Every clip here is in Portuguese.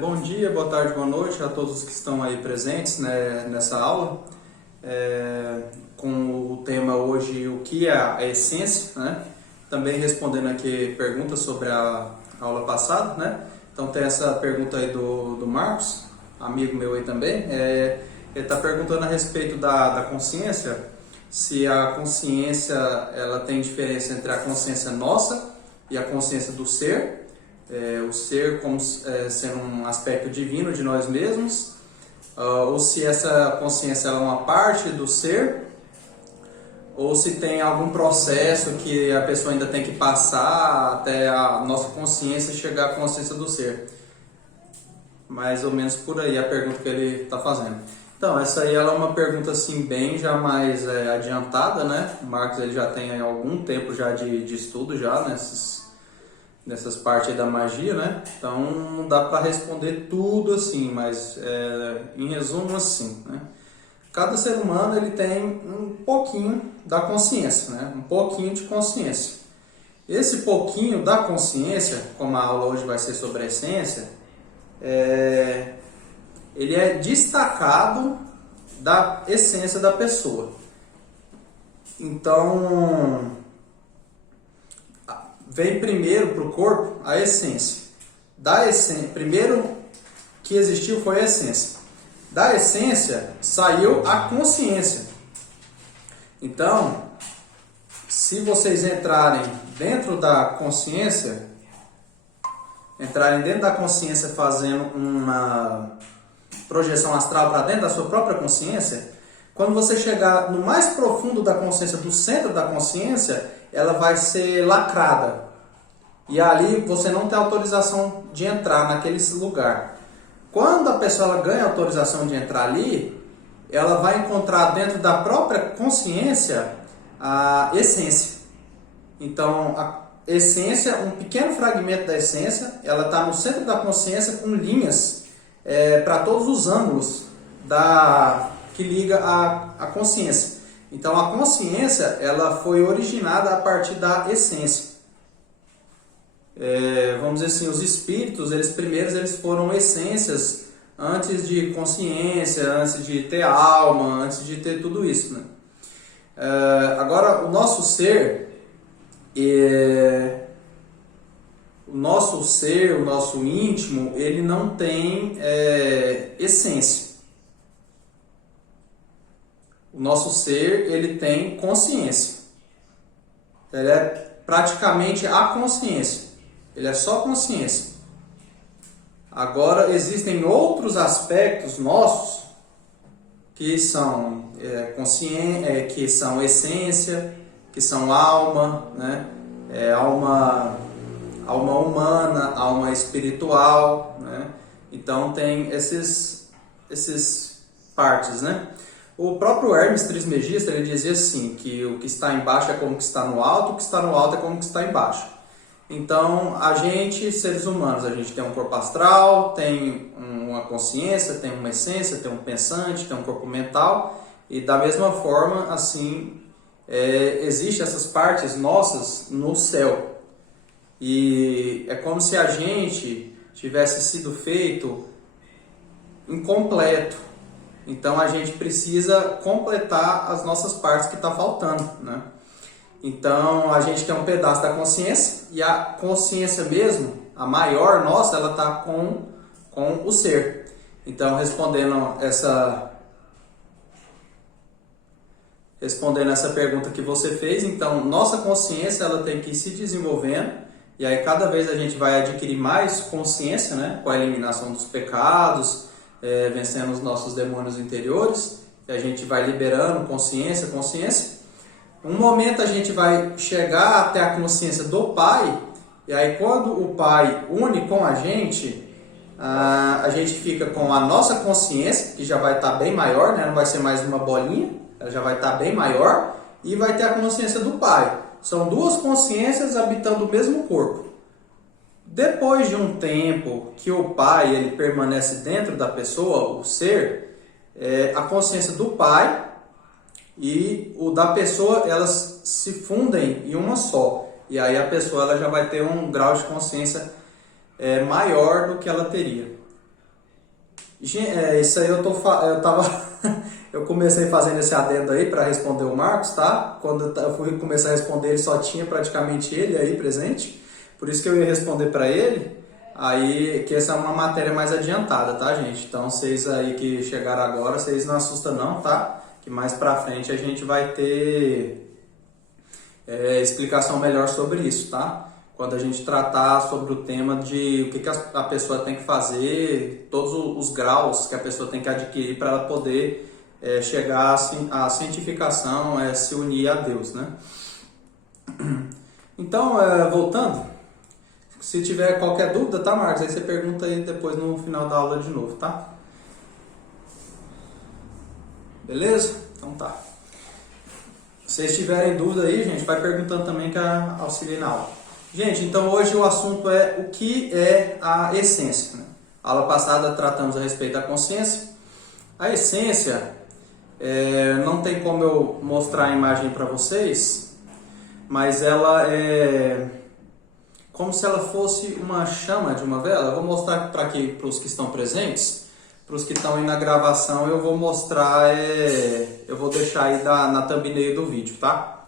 Bom dia, boa tarde, boa noite a todos que estão aí presentes, né, nessa aula. Com o tema hoje, o que é a essência, né? Também respondendo aqui perguntas sobre a aula passada, né? Então tem essa pergunta aí do Marcos, amigo meu aí também. Ele está perguntando a respeito da consciência, se a consciência ela tem diferença entre a consciência nossa e a consciência do ser. O ser como sendo um aspecto divino de nós mesmos, ou se essa consciência ela é uma parte do ser, ou se tem algum processo que a pessoa ainda tem que passar até a nossa consciência chegar à consciência do ser. Mais ou menos por aí a pergunta que ele está fazendo. Então, essa aí ela é uma pergunta assim bem já mais adiantada, né? O Marcos ele já tem aí algum tempo já de estudo já nessas partes aí da magia, né? Então não dá para responder tudo assim, mas em resumo assim, né? Cada ser humano ele tem um pouquinho da consciência, né? Um pouquinho de consciência. Esse pouquinho da consciência, como a aula hoje vai ser sobre a essência, ele é destacado da essência da pessoa. Então vem primeiro para o corpo a essência. Primeiro que existiu foi a essência. Da essência saiu a consciência. Então, se vocês entrarem dentro da consciência, fazendo uma projeção astral para dentro da sua própria consciência, quando você chegar no mais profundo da consciência, do centro da consciência, ela vai ser lacrada. E ali você não tem autorização de entrar naquele lugar. Quando a pessoa ganha autorização de entrar ali, ela vai encontrar dentro da própria consciência a essência. Então, a essência, um pequeno fragmento da essência, ela está no centro da consciência com linhas para todos os ângulos que liga a consciência. Então a consciência ela foi originada a partir da essência. Vamos dizer assim, os espíritos, eles foram essências antes de consciência, antes de ter alma, antes de ter tudo isso, né? Agora o nosso ser, o nosso íntimo, ele não tem essência. O nosso ser, ele tem consciência. Ele é praticamente a consciência. Ele é só consciência. Agora, existem outros aspectos nossos que são consciência, que são essência, que são alma, né? Alma humana, alma espiritual, né? Então, tem esses partes, né? O próprio Hermes Trismegista ele dizia assim, que o que está embaixo é como que está no alto, o que está no alto é como que está embaixo. Então, a gente, seres humanos, a gente tem um corpo astral, tem uma consciência, tem uma essência, tem um pensante, tem um corpo mental, e da mesma forma, assim, existem essas partes nossas no céu. E é como se a gente tivesse sido feito incompleto. Então a gente precisa completar as nossas partes que está faltando, né? Então a gente tem um pedaço da consciência e a consciência mesmo, a maior nossa, ela está com o ser. Então respondendo essa pergunta que você fez, então nossa consciência ela tem que ir se desenvolvendo e aí cada vez a gente vai adquirir mais consciência, né? Com a eliminação dos pecados, vencendo os nossos demônios interiores, e a gente vai liberando consciência. Um momento a gente vai chegar até a consciência do Pai, e aí quando o Pai une com a gente fica com a nossa consciência, que já vai estar bem maior, né? Não vai ser mais uma bolinha, ela já vai estar bem maior, e vai ter a consciência do Pai. São duas consciências habitando o mesmo corpo. Depois de um tempo que o Pai ele permanece dentro da pessoa, o ser, a consciência do Pai e o da pessoa, elas se fundem em uma só. E aí a pessoa ela já vai ter um grau de consciência maior do que ela teria. Isso aí eu comecei fazendo esse adendo aí para responder o Marcos, tá? Quando eu fui começar a responder, ele só tinha praticamente ele aí presente, por isso que eu ia responder para ele, aí que essa é uma matéria mais adiantada, tá, gente? Então vocês aí que chegaram agora, vocês não assustam não, tá? Que mais pra frente a gente vai ter explicação melhor sobre isso, tá? Quando a gente tratar sobre o tema de o que a pessoa tem que fazer, todos os graus que a pessoa tem que adquirir para ela poder chegar à santificação, se unir a Deus, né? Então, voltando, se tiver qualquer dúvida, tá, Marcos? Aí você pergunta aí depois no final da aula de novo, tá? Beleza? Então tá. Se vocês tiverem dúvida aí, gente, vai perguntando também que auxilia na aula. Gente, então hoje o assunto é o que é a essência, né? A aula passada tratamos a respeito da consciência. A essência, não tem como eu mostrar a imagem para vocês, mas ela é como se ela fosse uma chama de uma vela. Eu vou mostrar para os que estão presentes, para os que estão aí na gravação, eu vou mostrar, eu vou deixar aí na thumbnail do vídeo, tá?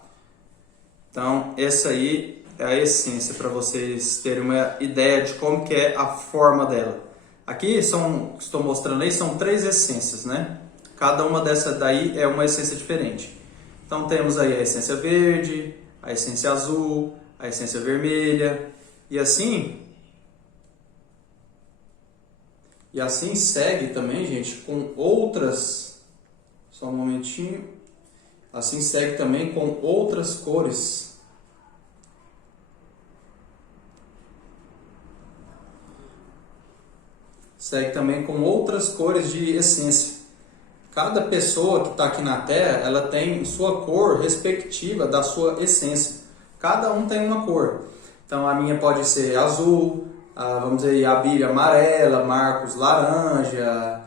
Então, essa aí é a essência, para vocês terem uma ideia de como que é a forma dela. Aqui estou mostrando aí, são 3 essências, né? Cada uma dessa daí é uma essência diferente. Então temos aí a essência verde, a essência azul, a essência vermelha, e assim segue também, gente, com outras, só um momentinho, assim segue também com outras cores. Segue também com outras cores de essência. Cada pessoa que está aqui na Terra, ela tem sua cor respectiva da sua essência. Cada um tem uma cor. Então a minha pode ser azul, vamos dizer, a Bíblia amarela, Marcos laranja,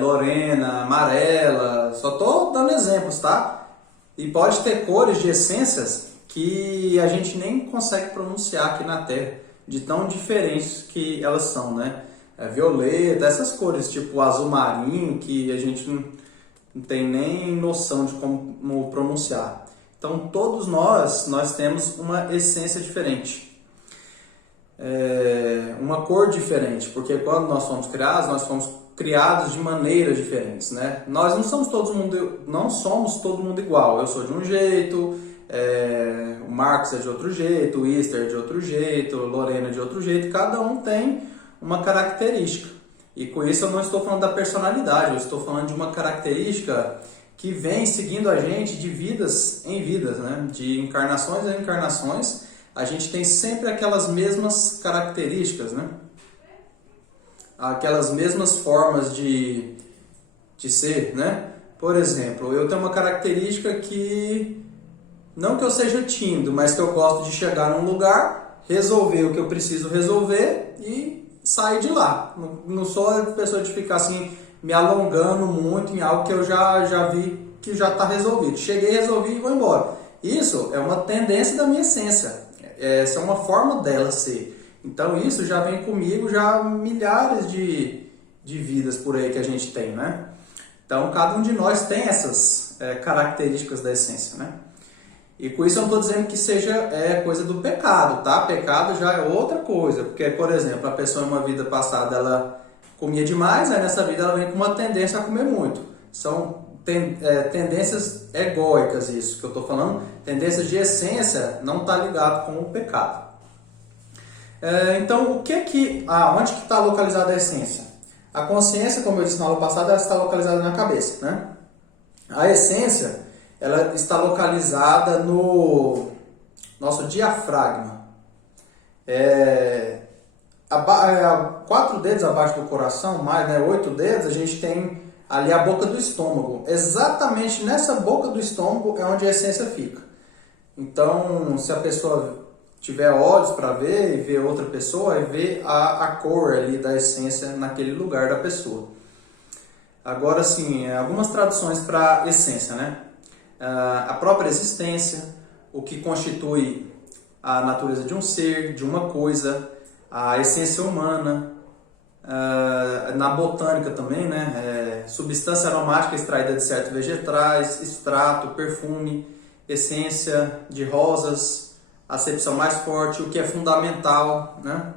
Lorena amarela. Só estou dando exemplos, tá? E pode ter cores de essências que a gente nem consegue pronunciar aqui na Terra, de tão diferentes que elas são, né? Violeta, essas cores, tipo azul marinho, que a gente não tem nem noção de como pronunciar. Então, todos nós temos uma essência diferente, uma cor diferente, porque quando nós fomos criados de maneiras diferentes, né? Nós não somos todo mundo igual. Eu sou de um jeito, o Marcos é de outro jeito, o Easter é de outro jeito, Lorena é de outro jeito, cada um tem uma característica. E com isso eu não estou falando da personalidade, eu estou falando de uma característica que vem seguindo a gente de vidas em vidas, né? De encarnações em encarnações, a gente tem sempre aquelas mesmas características, né? Aquelas mesmas formas de ser, né? Por exemplo, eu tenho uma característica que, não que eu seja tímido, mas que eu gosto de chegar num lugar, resolver o que eu preciso resolver e sair de lá. Não sou a pessoa de ficar assim, me alongando muito em algo que eu já vi que já está resolvido. Cheguei, resolvi e vou embora. Isso é uma tendência da minha essência. Essa é uma forma dela ser. Então isso já vem comigo, já milhares de vidas por aí que a gente tem, né? Então cada um de nós tem essas características da essência, né? E com isso eu não estou dizendo que seja coisa do pecado, tá? Pecado já é outra coisa, porque, por exemplo, a pessoa em uma vida passada ela comia demais, aí nessa vida ela vem com uma tendência a comer muito. São tendências egóicas isso que eu estou falando, tendências de essência, não está ligado com o pecado. Então, onde que está localizada a essência? A consciência, como eu disse na aula passada, ela está localizada na cabeça, né? A essência, ela está localizada no nosso diafragma. 4 dedos abaixo do coração, mais, né, 8 dedos, a gente tem ali a boca do estômago. Exatamente nessa boca do estômago é onde a essência fica. Então, se a pessoa tiver olhos para ver e ver outra pessoa, vê a cor ali da essência naquele lugar da pessoa. Agora, sim, algumas traduções para essência, né? A própria existência, o que constitui a natureza de um ser, de uma coisa, a essência humana, na botânica também, né? Substância aromática extraída de certos vegetais, extrato, perfume, essência de rosas, acepção mais forte, o que é fundamental, né?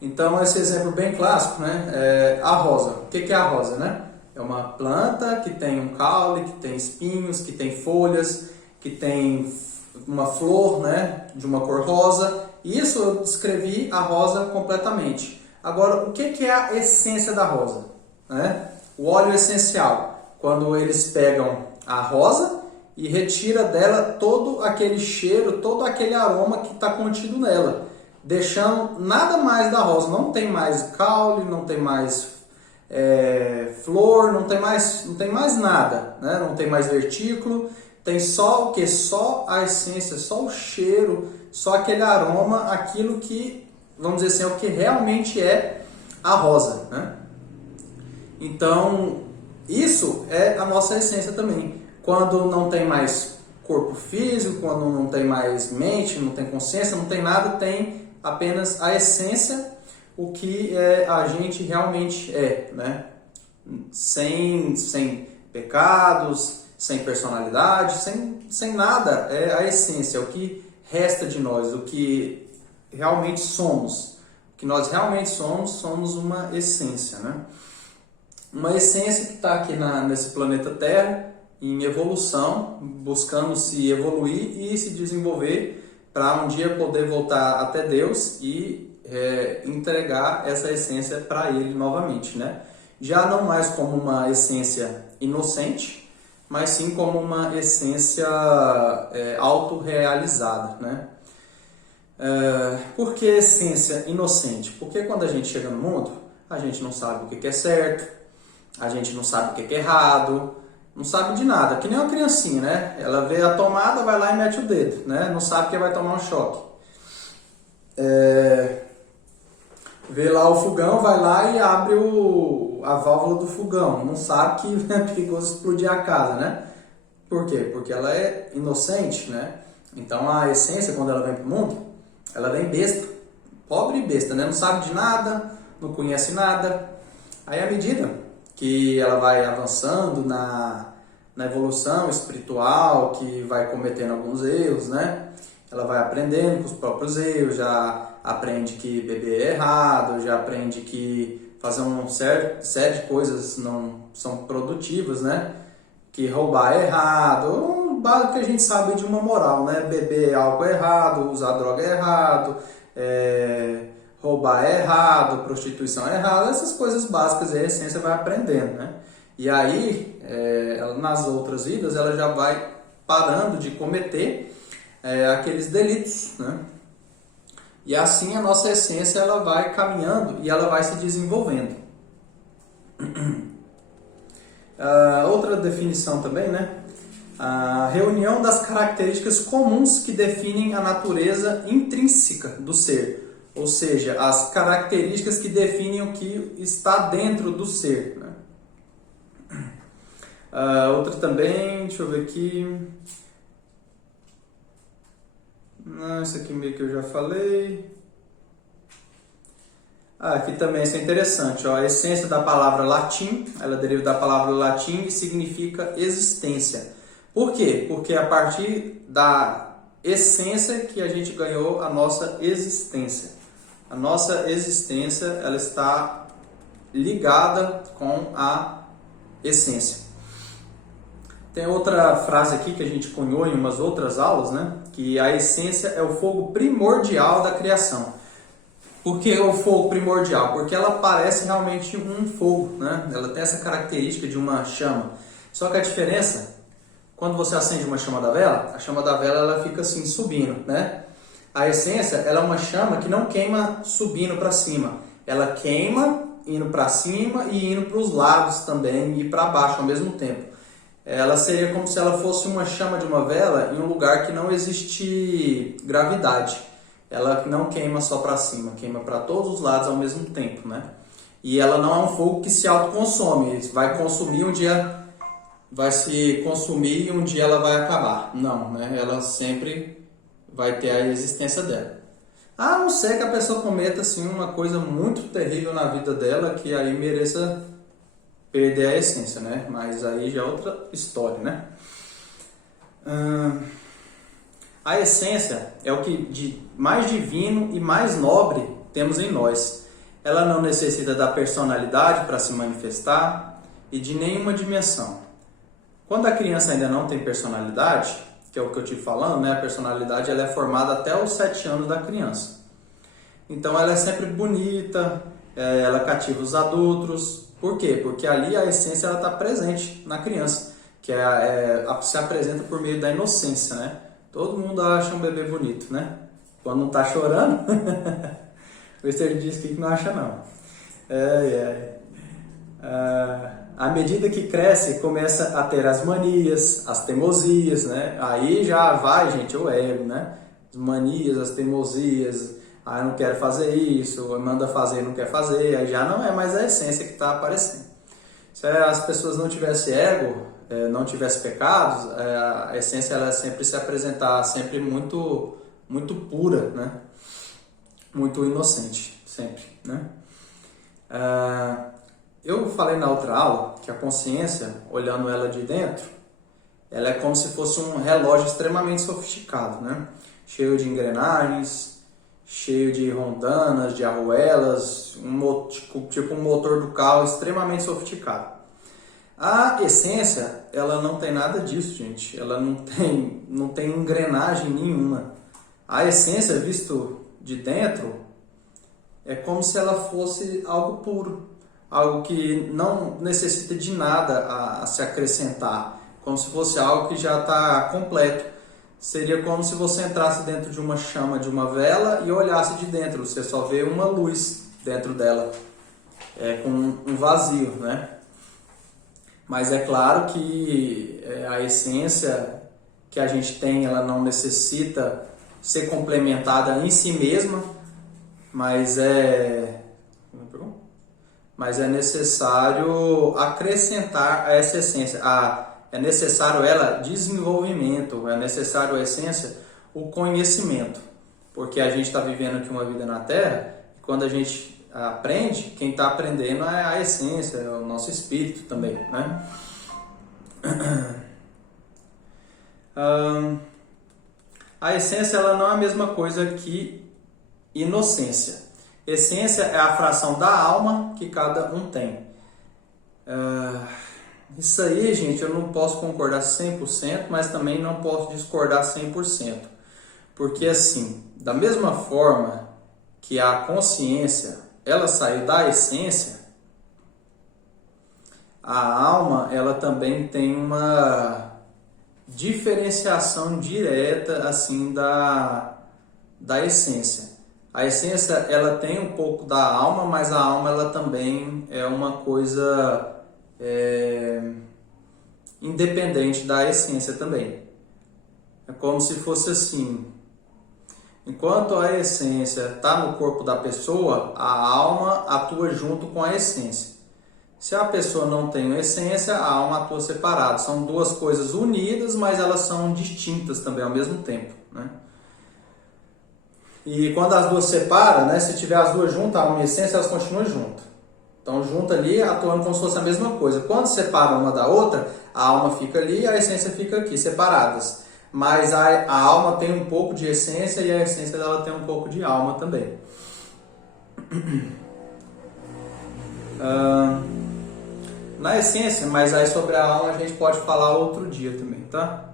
Então, esse exemplo bem clássico, né? A rosa. O que é a rosa, né? É uma planta que tem um caule, que tem espinhos, que tem folhas, que tem uma flor, né? De uma cor rosa. Isso eu descrevi a rosa completamente. Agora, o que é a essência da rosa, né? O óleo essencial. Quando eles pegam a rosa e retira dela todo aquele cheiro, todo aquele aroma que está contido nela, deixando nada mais da rosa. Não tem mais caule, não tem mais flor, não tem mais nada, né? Não tem mais vertículo, tem só o que? Só a essência, só o cheiro, só aquele aroma, aquilo que, vamos dizer assim, é o que realmente é a rosa, né? Então, isso é a nossa essência também. Quando não tem mais corpo físico, quando não tem mais mente, não tem consciência, não tem nada, tem apenas a essência, o que a gente realmente é, né? Sem pecados, sem personalidade, sem nada, é a essência, é o que resta de nós, o que realmente somos. O que nós realmente somos uma essência, né? Uma essência que está aqui nesse planeta Terra, em evolução, buscando se evoluir e se desenvolver para um dia poder voltar até Deus e entregar essa essência para Ele novamente, né? Já não mais como uma essência inocente, mas sim como uma essência autorrealizada, né? Por que essência inocente? Porque quando a gente chega no mundo, a gente não sabe o que é certo, a gente não sabe o que é errado, não sabe de nada, que nem uma criancinha, né? Ela vê a tomada, vai lá e mete o dedo, né? Não sabe que vai tomar um choque. Vê lá o fogão, vai lá e abre a válvula do fogão. Não sabe que é perigoso explodir a casa, né? Por quê? Porque ela é inocente, né? Então a essência, quando ela vem para o mundo, ela vem besta, pobre e besta, né? Não sabe de nada, não conhece nada. Aí à medida que ela vai avançando na evolução espiritual, que vai cometendo alguns erros, né? Ela vai aprendendo com os próprios erros, já aprende que beber é errado, já aprende que fazer uma série de coisas não são produtivas, né? Que roubar é errado, o básico que a gente sabe de uma moral, né? Beber álcool é errado, usar droga é errado, roubar é errado, prostituição é errado, essas coisas básicas aí a essência vai aprendendo, né? E aí, nas outras vidas, ela já vai parando de cometer aqueles delitos, né? E assim a nossa essência ela vai caminhando e ela vai se desenvolvendo. Outra definição também, né? A reunião das características comuns que definem a natureza intrínseca do ser. Ou seja, as características que definem o que está dentro do ser, né? Outra também, deixa eu ver aqui. Isso aqui meio que eu já falei. Aqui também isso é interessante. A essência da palavra latim, ela deriva da palavra latim e significa existência. Por quê? Porque é a partir da essência que a gente ganhou a nossa existência. A nossa existência ela está ligada com a essência. Tem outra frase aqui que a gente cunhou em umas outras aulas, né? Que a essência é o fogo primordial da criação. Por que o fogo primordial? Porque ela parece realmente um fogo, né? Ela tem essa característica de uma chama. Só que a diferença, quando você acende uma chama da vela, a chama da vela ela fica assim subindo, né? A essência ela é uma chama que não queima subindo para cima. Ela queima indo para cima e indo para os lados também e para baixo ao mesmo tempo. Ela seria como se ela fosse uma chama de uma vela em um lugar que não existe gravidade. Ela não queima só para cima, queima para todos os lados ao mesmo tempo, né? E ela não é um fogo que se autoconsome, vai consumir um dia, vai se consumir e um dia ela vai acabar. Não, né? Ela sempre vai ter a existência dela. A não ser que a pessoa cometa assim, uma coisa muito terrível na vida dela, que aí mereça perder a essência, né? Mas aí já é outra história, né? A essência é o que de mais divino e mais nobre temos em nós. Ela não necessita da personalidade para se manifestar e de nenhuma dimensão. Quando a criança ainda não tem personalidade, que é o que eu estive falando, né? A personalidade ela é formada até os 7 anos da criança. Então ela é sempre bonita, ela cativa os adultos. Por quê? Porque ali a essência está presente na criança, que se apresenta por meio da inocência, né? Todo mundo acha um bebê bonito, né? Quando não está chorando, o Esther diz que não acha não. À medida que cresce, começa a ter as manias, as teimosias, né? Aí já vai, gente, o ego, né? As manias, as teimosias, aí não quero fazer isso, manda fazer, não quer fazer, aí já não é mais a essência que está aparecendo. Se as pessoas não tivessem ego, não tivessem pecados, a essência ela sempre se apresentar sempre muito, muito pura, né? Muito inocente, sempre, né? Eu falei na outra aula que a consciência, olhando ela de dentro, ela é como se fosse um relógio extremamente sofisticado, né? Cheio de engrenagens, cheio de rondanas, de arruelas, tipo um motor do carro extremamente sofisticado. A essência, ela não tem nada disso, gente. Ela não tem engrenagem nenhuma. A essência, visto de dentro, é como se ela fosse algo puro, algo que não necessita de nada a se acrescentar, como se fosse algo que já está completo. Seria como se você entrasse dentro de uma chama de uma vela e olhasse de dentro, você só vê uma luz dentro dela, com um vazio, né? Mas é claro que a essência que a gente tem, ela não necessita ser complementada em si mesma, mas é necessário acrescentar a essa essência. É necessário ela desenvolvimento, é necessário a essência o conhecimento, porque a gente está vivendo aqui uma vida na Terra e quando a gente aprende, quem está aprendendo é a essência, é o nosso espírito também, né? A essência ela não é a mesma coisa que inocência. Essência é a fração da alma que cada um tem. Isso aí, gente, eu não posso concordar 100%, mas também não posso discordar 100%. Porque assim, da mesma forma que a consciência ela saiu da essência, a alma ela também tem uma diferenciação direta assim da essência. A essência ela tem um pouco da alma, mas a alma ela também é uma coisa independente da essência também. É como se fosse assim. Enquanto a essência está no corpo da pessoa, a alma atua junto com a essência. Se a pessoa não tem essência, a alma atua separada. São duas coisas unidas, mas elas são distintas também ao mesmo tempo, né? E quando as duas separam, né, se tiver as duas juntas, a alma e a essência, elas continuam juntas. Então, junto ali, atuando como se fosse a mesma coisa. Quando separa uma da outra, a alma fica ali e a essência fica aqui, separadas. Mas a alma tem um pouco de essência e a essência dela tem um pouco de alma também. Na essência, mas aí sobre a alma a gente pode falar outro dia também, tá?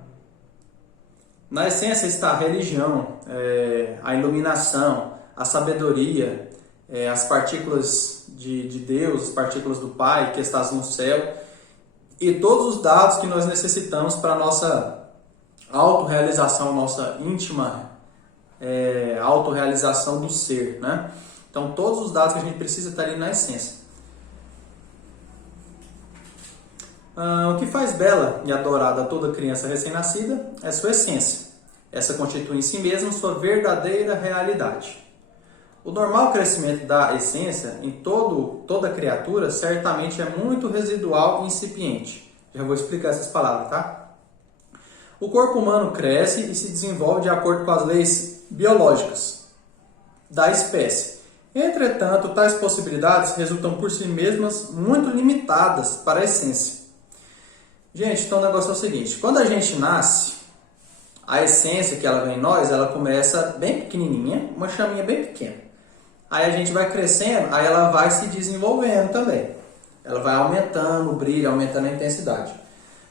Na essência está a religião, a iluminação, a sabedoria, as partículas de Deus, as partículas do Pai que estás no céu e todos os dados que nós necessitamos para a nossa autorrealização, nossa íntima autorrealização do ser, né? Então todos os dados que a gente precisa estar ali na essência. O que faz bela e adorada toda criança recém-nascida é sua essência. Essa constitui em si mesma sua verdadeira realidade. O normal crescimento da essência em toda criatura certamente é muito residual e incipiente. Já vou explicar essas palavras, tá? O corpo humano cresce e se desenvolve de acordo com as leis biológicas. da espécie. Entretanto, tais possibilidades resultam por si mesmas muito limitadas para a essência. Gente, então o negócio é o seguinte, quando a gente nasce, a essência que ela vem em nós, ela começa bem pequenininha, uma chaminha bem pequena. Aí a gente vai crescendo, aí ela vai se desenvolvendo também. Ela vai aumentando o brilho, aumentando a intensidade.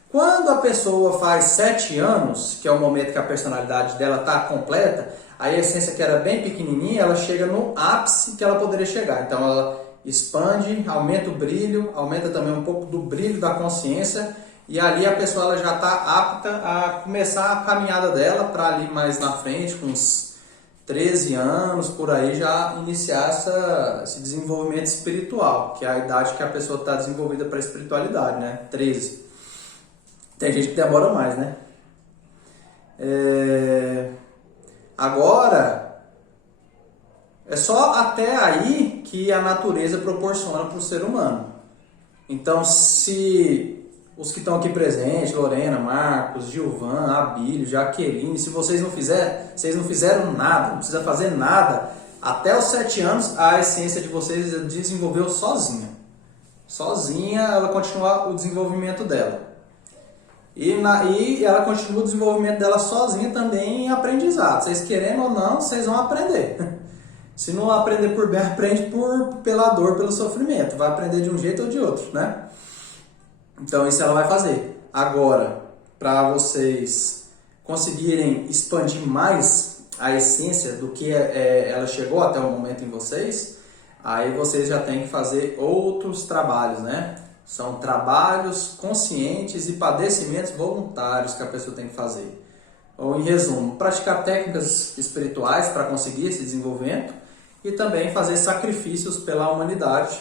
Quando a pessoa faz 7 anos, que é o momento que a personalidade dela está completa, a essência que era bem pequenininha, ela chega no ápice que ela poderia chegar. Então ela expande, aumenta o brilho, aumenta também um pouco do brilho da consciência, e ali a pessoa ela já está apta a começar a caminhada dela para ali mais na frente, com uns 13 anos, por aí, já iniciar esse desenvolvimento espiritual, que é a idade que a pessoa está desenvolvida para a espiritualidade, né? 13. Tem gente que demora mais, né? Agora, é só até aí que a natureza proporciona para o ser humano. Então, se os que estão aqui presentes, Lorena, Marcos, Gilvan, Abílio, Jaqueline, se vocês não fizeram nada, não precisa fazer nada, até os 7 anos a essência de vocês desenvolveu sozinha. Sozinha ela continua o desenvolvimento dela. E ela continua o desenvolvimento dela sozinha também em aprendizado. Vocês querendo ou não, vocês vão aprender. Se não aprender por bem, aprende pela dor, pelo sofrimento. Vai aprender de um jeito ou de outro, né? Então isso ela vai fazer. Agora, para vocês conseguirem expandir mais a essência do que ela chegou até o momento em vocês, aí vocês já têm que fazer outros trabalhos, né? São trabalhos conscientes e padecimentos voluntários que a pessoa tem que fazer. Ou, em resumo, praticar técnicas espirituais para conseguir esse desenvolvimento e também fazer sacrifícios pela humanidade,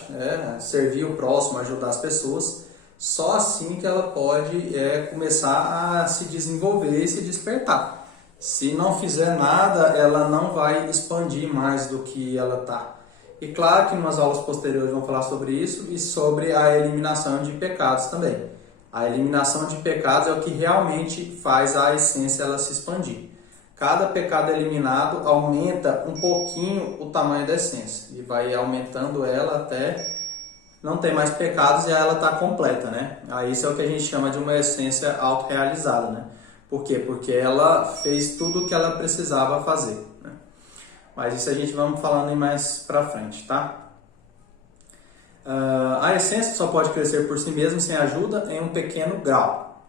servir o próximo, ajudar as pessoas. Só assim que ela pode começar a se desenvolver e se despertar. Se não fizer nada, ela não vai expandir mais do que ela está. E claro que nas aulas posteriores vão falar sobre isso e sobre a eliminação de pecados também. A eliminação de pecados é o que realmente faz a essência ela se expandir. Cada pecado eliminado aumenta um pouquinho o tamanho da essência e vai aumentando ela até não ter mais pecados e ela está completa, né? Aí isso é o que a gente chama de uma essência autorrealizada, né? Por quê? Porque ela fez tudo o que ela precisava fazer, né? Mas isso a gente vamos falando mais pra frente, tá? A essência só pode crescer por si mesma sem ajuda em um pequeno grau.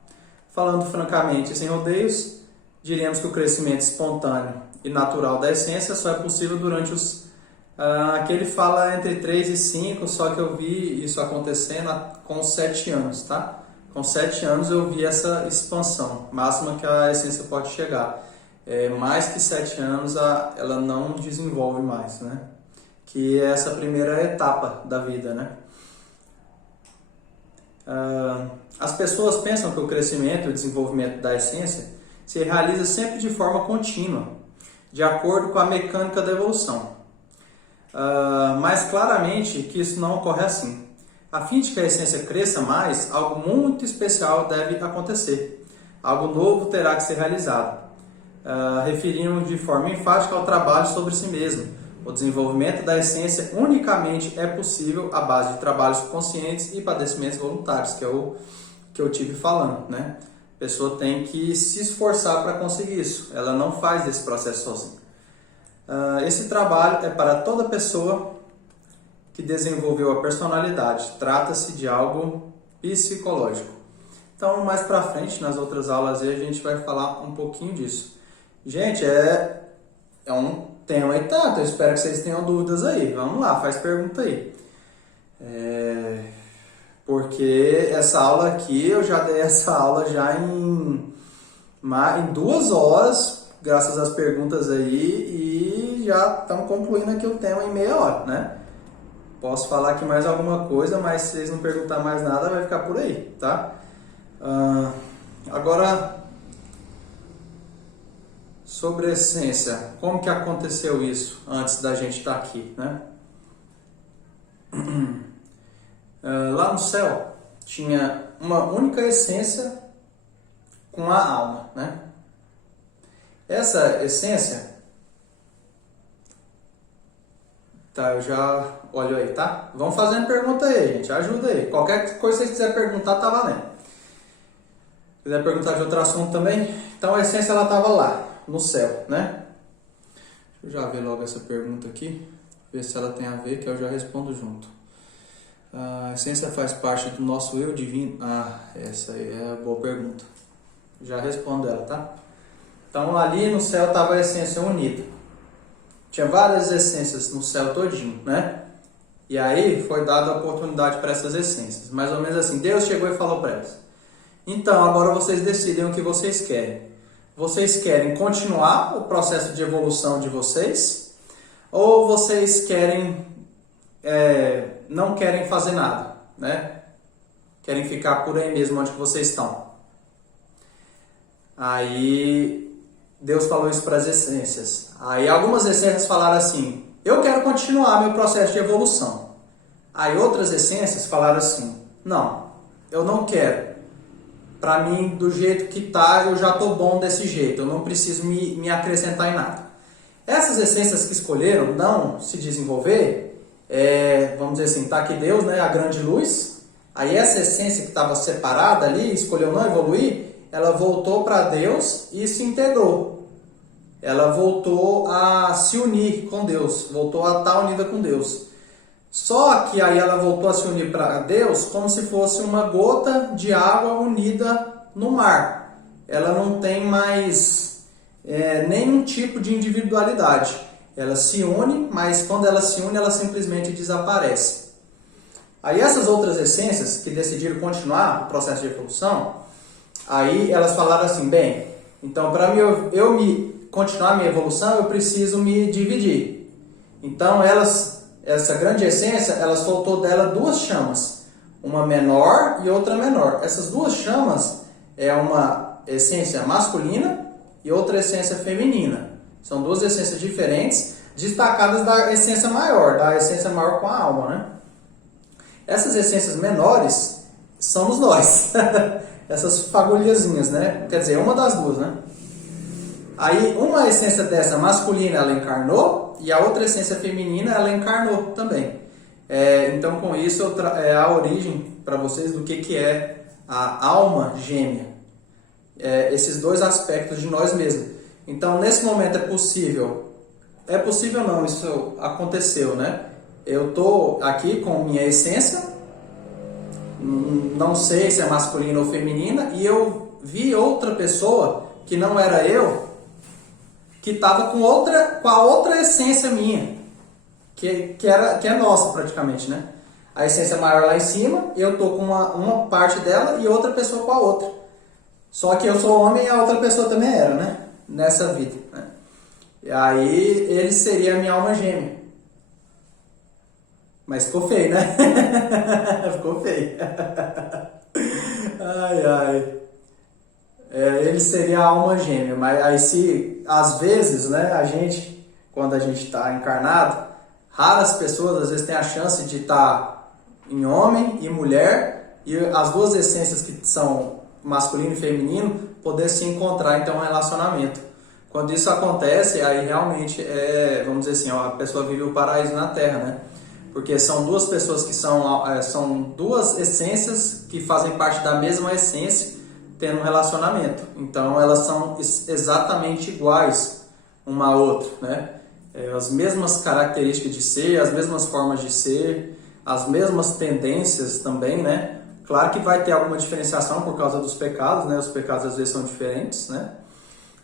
Falando francamente, sem rodeios, diríamos que o crescimento espontâneo e natural da essência só é possível durante aqui ele fala entre 3 e 5, só que eu vi isso acontecendo com 7 anos, tá? Com 7 anos eu vi essa expansão máxima que a essência pode chegar. Mais que 7 anos ela não desenvolve mais, né? Que é essa primeira etapa da vida, né? As pessoas pensam que o crescimento e o desenvolvimento da essência se realiza sempre de forma contínua, de acordo com a mecânica da evolução. Mas claramente que isso não ocorre assim. A fim de que a essência cresça mais, algo muito especial deve acontecer. Algo novo terá que ser realizado. Referindo de forma enfática ao trabalho sobre si mesmo. O desenvolvimento da essência unicamente é possível à base de trabalhos conscientes e padecimentos voluntários, que é o que eu tive falando, né? A pessoa tem que se esforçar para conseguir isso. Ela não faz esse processo sozinha. Esse trabalho é para toda pessoa que desenvolveu a personalidade. Trata-se de algo psicológico. Então, mais para frente, nas outras aulas, aí, a gente vai falar um pouquinho disso. Gente, é um tema e tanto. Eu espero que vocês tenham dúvidas aí. Vamos lá, faz pergunta aí. Porque essa aula aqui, eu já dei essa aula já em 2 horas, graças às perguntas aí, e já estamos concluindo aqui o tema em meia hora, né? Posso falar aqui mais alguma coisa, mas se vocês não perguntar mais nada, vai ficar por aí, tá? Agora, sobre a essência, como que aconteceu isso antes da gente estar aqui, né? Lá no céu tinha uma única essência com a alma, né? Essa essência Tá, eu já olho aí, tá? Vão fazendo pergunta aí, gente. Ajuda aí. Qualquer coisa que vocês quiserem perguntar, tá valendo. Se quiser perguntar de outro assunto também. Então a essência ela estava lá, no céu, né? Deixa eu já ver logo essa pergunta aqui. Ver se ela tem a ver, que eu já respondo junto. A essência faz parte do nosso eu divino? Essa aí é uma boa pergunta. Já respondo ela, tá? Então ali no céu estava a essência unida. Tinha várias essências no céu todinho, né? E aí foi dada a oportunidade para essas essências. Mais ou menos assim, Deus chegou e falou para elas: então, agora vocês decidem o que vocês querem. Vocês querem continuar o processo de evolução de vocês? Ou vocês querem, não querem fazer nada, né? Querem ficar por aí mesmo onde vocês estão? Aí Deus falou isso para as essências. Aí algumas essências falaram assim: eu quero continuar meu processo de evolução. Aí outras essências falaram assim: não, eu não quero. Para mim, do jeito que tá, eu já tô bom desse jeito. Eu não preciso me acrescentar em nada. Essas essências que escolheram não se desenvolver, vamos dizer assim, tá aqui Deus, né, a grande luz. Aí essa essência que estava separada ali, escolheu não evoluir, ela voltou para Deus e se integrou. Ela voltou a se unir com Deus, voltou a estar unida com Deus. Só que aí ela voltou a se unir para Deus como se fosse uma gota de água unida no mar. Ela não tem mais nenhum tipo de individualidade. Ela se une, mas quando ela se une, ela simplesmente desaparece. Aí essas outras essências que decidiram continuar o processo de evolução, aí elas falaram assim: bem, então para eu continuar a minha evolução, eu preciso me dividir. Então essa grande essência, ela soltou dela duas chamas, uma menor e outra menor. Essas duas chamas é uma essência masculina e outra essência feminina. São duas essências diferentes, destacadas da essência maior com a alma, né? Essas essências menores somos nós, essas fagulhazinhas, né? Quer dizer, uma das duas, né? Aí uma essência dessa masculina ela encarnou e a outra essência feminina ela encarnou também. Então com isso a origem para vocês do que é a alma gêmea. Esses dois aspectos de nós mesmos. Então nesse momento é possível não, isso aconteceu, né? Eu estou aqui com minha essência, não sei se é masculina ou feminina, e eu vi outra pessoa que não era eu, que estava com a outra essência minha, que é nossa praticamente, né? A essência maior lá em cima, eu tô com uma parte dela e outra pessoa com a outra. Só que eu sou homem e a outra pessoa também era, né? Nessa vida, né? E aí ele seria a minha alma gêmea. Mas ficou feio, né? Ficou feio. Ai, ai. Ele seria a alma gêmea, mas aí se, às vezes, né, quando a gente está encarnado, raras pessoas às vezes têm a chance de estar em homem e mulher, e as duas essências que são masculino e feminino, poder se encontrar, então, um relacionamento. Quando isso acontece, aí realmente, vamos dizer assim, a pessoa vive o paraíso na Terra, né? Porque são duas pessoas que são duas essências que fazem parte da mesma essência, tendo um relacionamento. Então elas são exatamente iguais uma à outra, né? As mesmas características de ser, as mesmas formas de ser, as mesmas tendências também, né? Claro que vai ter alguma diferenciação por causa dos pecados, né? Os pecados às vezes são diferentes, né?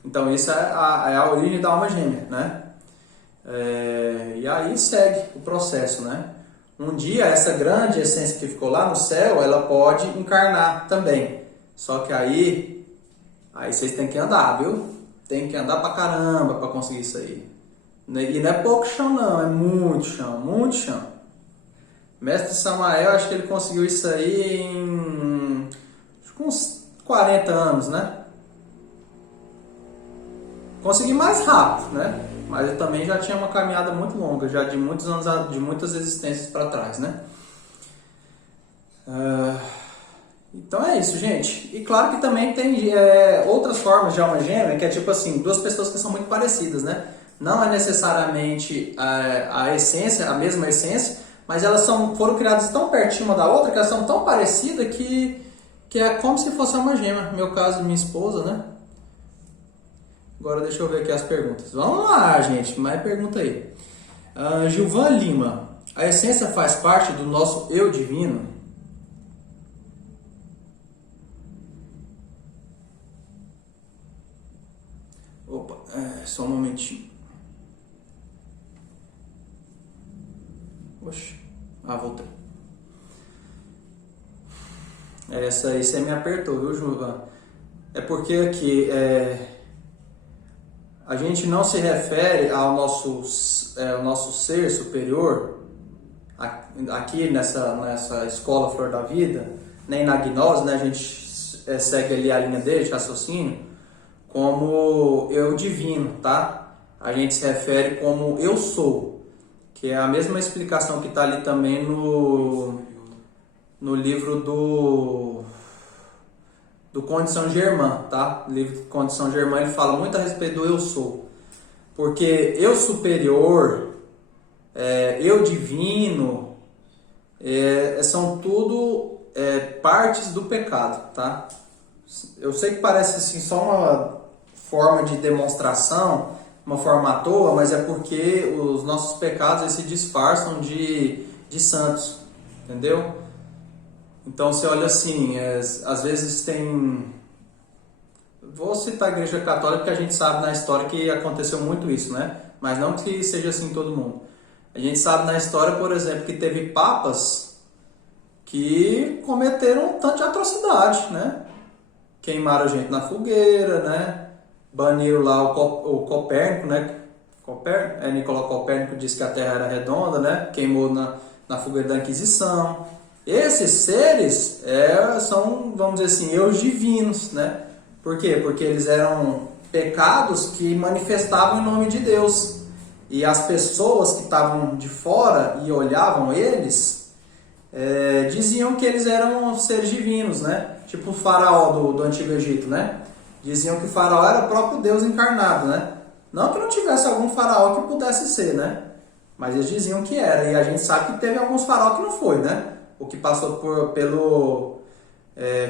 Então isso é a origem da alma gêmea, né? E aí segue o processo, né? Um dia essa grande essência que ficou lá no céu, ela pode encarnar também. Só que aí vocês têm que andar, viu? Tem que andar pra caramba pra conseguir isso aí. E não é pouco chão não, é muito chão, muito chão. Mestre Samael, acho que ele conseguiu isso aí em uns 40 anos, né? Consegui mais rápido, né? Mas eu também já tinha uma caminhada muito longa, já de muitos anos, de muitas existências para trás, né? Então é isso, gente. E claro que também tem outras formas de alma gêmea, que é tipo assim, duas pessoas que são muito parecidas, né? Não é necessariamente a essência, a mesma essência, mas elas foram criadas tão pertinho uma da outra, que elas são tão parecidas que é como se fosse uma gêmea. No meu caso, minha esposa, né? Agora deixa eu ver aqui as perguntas. Vamos lá, gente, mais pergunta aí. Gilvan Lima, a essência faz parte do nosso eu divino? Opa, só um momentinho. Oxe, voltei. Essa aí você me apertou, viu, Gilvan? É porque aqui a gente não se refere ao nosso ser superior, aqui nessa escola Flor da Vida, nem na gnose, né? A gente segue ali a linha dele de raciocínio, como eu divino, tá? A gente se refere como eu sou, que é a mesma explicação que está ali também no livro do Conde Saint-Germain, tá? O livro do Conde Saint-Germain, ele fala muito a respeito do eu sou. Porque eu superior, eu divino, são tudo partes do pecado, tá? Eu sei que parece assim, só uma forma de demonstração, uma forma à toa, mas é porque os nossos pecados eles se disfarçam de santos, entendeu? Então você olha assim, às vezes tem... Vou citar a Igreja Católica porque a gente sabe na história que aconteceu muito isso, né? Mas não que seja assim todo mundo. A gente sabe na história, por exemplo, que teve papas que cometeram um tanto de atrocidade, né? Queimaram gente na fogueira, né? Baniram lá o Copérnico, né? Nicolau Copérnico disse que a Terra era redonda, né? Queimou na fogueira da Inquisição. Esses seres são, vamos dizer assim, eus divinos, né? Por quê? Porque eles eram pecados que manifestavam em nome de Deus. E as pessoas que estavam de fora e olhavam eles, diziam que eles eram seres divinos, né? Tipo o faraó do Antigo Egito, né? Diziam que o faraó era o próprio Deus encarnado, né? Não que não tivesse algum faraó que pudesse ser, né? Mas eles diziam que era. E a gente sabe que teve alguns faraó que não foi, né? O que passou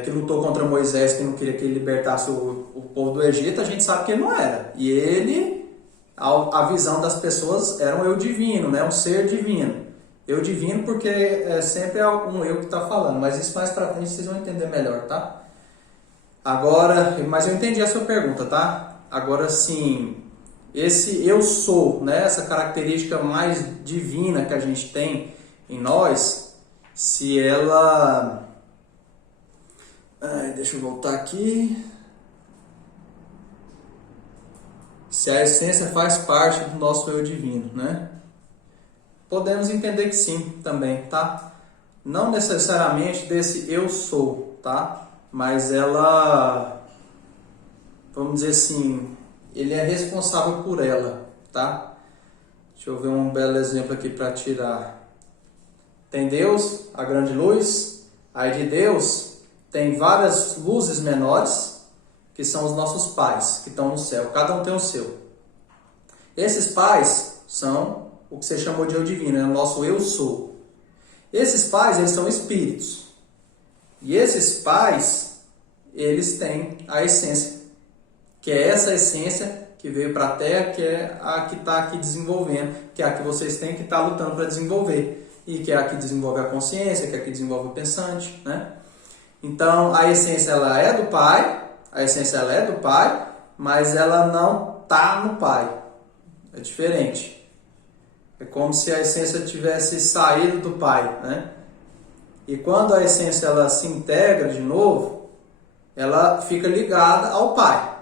que lutou contra Moisés, que não queria que ele libertasse o povo do Egito, a gente sabe que ele não era. E ele, a visão das pessoas era um eu divino, né? Um ser divino. Eu divino porque sempre é um eu que está falando, mas isso mais pra frente vocês vão entender melhor, tá? Agora, mas eu entendi a sua pergunta, tá? Agora sim, esse eu sou, né? Essa característica mais divina que a gente tem em nós, se ela... deixa eu voltar aqui. Se a essência faz parte do nosso eu divino, né? Podemos entender que sim, também, tá? Não necessariamente desse eu sou, tá? Mas ela, vamos dizer assim, ele é responsável por ela, tá? Deixa eu ver um belo exemplo aqui para tirar. Tem Deus, a grande luz. Aí de Deus tem várias luzes menores, que são os nossos pais, que estão no céu. Cada um tem o seu. Esses pais são o que você chamou de eu divino, é o nosso eu sou. Esses pais, eles são espíritos. E esses pais, eles têm a essência, que é essa essência que veio para a Terra, que é a que está aqui desenvolvendo, que é a que vocês têm que estar lutando para desenvolver. E que é a que desenvolve a consciência, que é a que desenvolve o pensante, né? Então, a essência ela é do Pai, mas ela não está no Pai. É diferente. É como se a essência tivesse saído do Pai, né? E quando a essência ela se integra de novo, ela fica ligada ao Pai,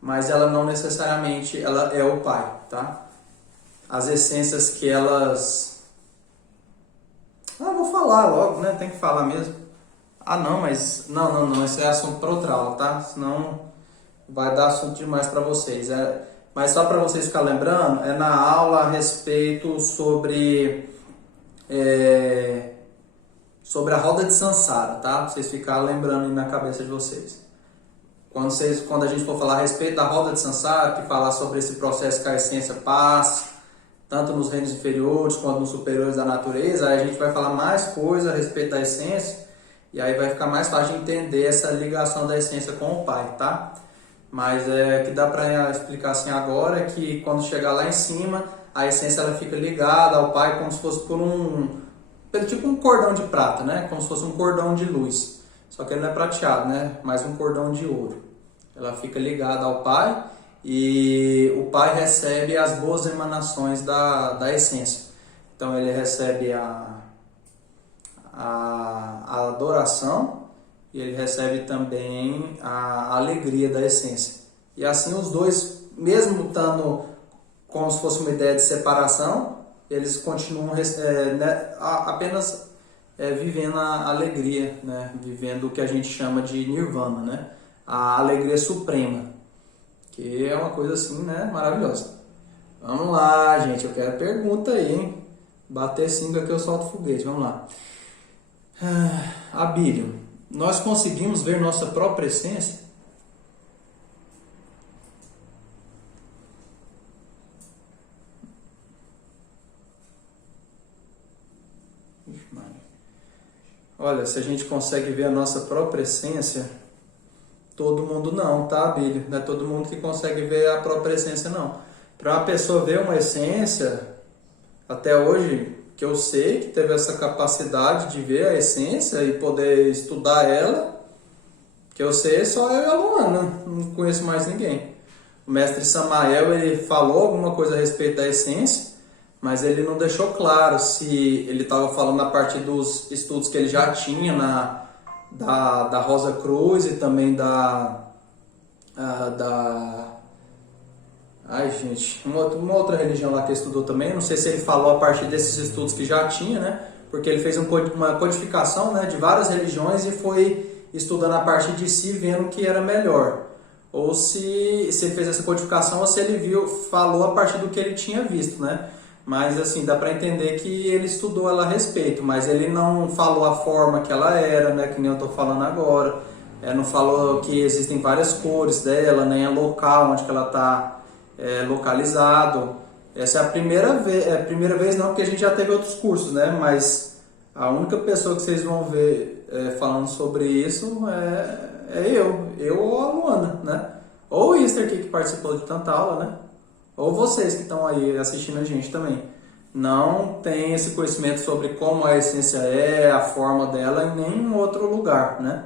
mas ela não necessariamente ela é o Pai, tá? As essências que elas... vou falar logo, né? Tem que falar mesmo. Não, mas... Não. Esse é assunto para outra aula, tá? Senão vai dar assunto demais para vocês. Mas só para vocês ficarem lembrando, é na aula a respeito sobre a roda de Sansara, tá? Pra vocês ficarem lembrando aí na cabeça de vocês. Quando a gente for falar a respeito da roda de Sansara, que falar sobre esse processo que a essência passa, tanto nos reinos inferiores quanto nos superiores da natureza, aí a gente vai falar mais coisa a respeito da essência, e aí vai ficar mais fácil de entender essa ligação da essência com o Pai, tá? Mas o que dá para explicar assim agora é que quando chegar lá em cima, a essência ela fica ligada ao Pai como se fosse tipo um cordão de prata, né? Como se fosse um cordão de luz. Só que ele não é prateado, né? Mas um cordão de ouro. Ela fica ligada ao Pai e o Pai recebe as boas emanações da essência. Então ele recebe a adoração e ele recebe também a alegria da essência. E assim os dois, mesmo estando como se fosse uma ideia de separação, eles continuam apenas vivendo a alegria, né? Vivendo o que a gente chama de nirvana, né? A alegria suprema, que é uma coisa assim, né? Maravilhosa. Vamos lá, gente, eu quero pergunta aí, hein? Bater 5 aqui eu solto foguete, vamos lá. Abílio, nós conseguimos ver nossa própria essência? Olha, se a gente consegue ver a nossa própria essência, todo mundo não, tá, Abílio? Não é todo mundo que consegue ver a própria essência, não. Para uma pessoa ver uma essência, até hoje, que eu sei que teve essa capacidade de ver a essência e poder estudar ela, que eu sei só eu e a Luana, não conheço mais ninguém. O mestre Samael, ele falou alguma coisa a respeito da essência, mas ele não deixou claro se ele estava falando a partir dos estudos que ele já tinha da Rosa Cruz e também uma outra religião lá que ele estudou também. Não sei se ele falou a partir desses estudos que já tinha, né? Porque ele fez uma codificação, né, de várias religiões e foi estudando a partir de si, vendo o que era melhor. Ou se ele fez essa codificação ou se ele falou a partir do que ele tinha visto, né? Mas assim, dá para entender que ele estudou ela a respeito, mas ele não falou a forma que ela era, né, que nem eu estou falando agora. Não falou que existem várias cores dela, nem o local onde que ela está localizado. Essa é a primeira vez não, porque a gente já teve outros cursos, né? Mas a única pessoa que vocês vão ver falando sobre isso é eu ou a Luana, né? Ou o Easter aqui, que participou de tanta aula, né? Ou vocês que estão aí assistindo a gente também. Não tem esse conhecimento sobre como a essência a forma dela em nenhum outro lugar, né?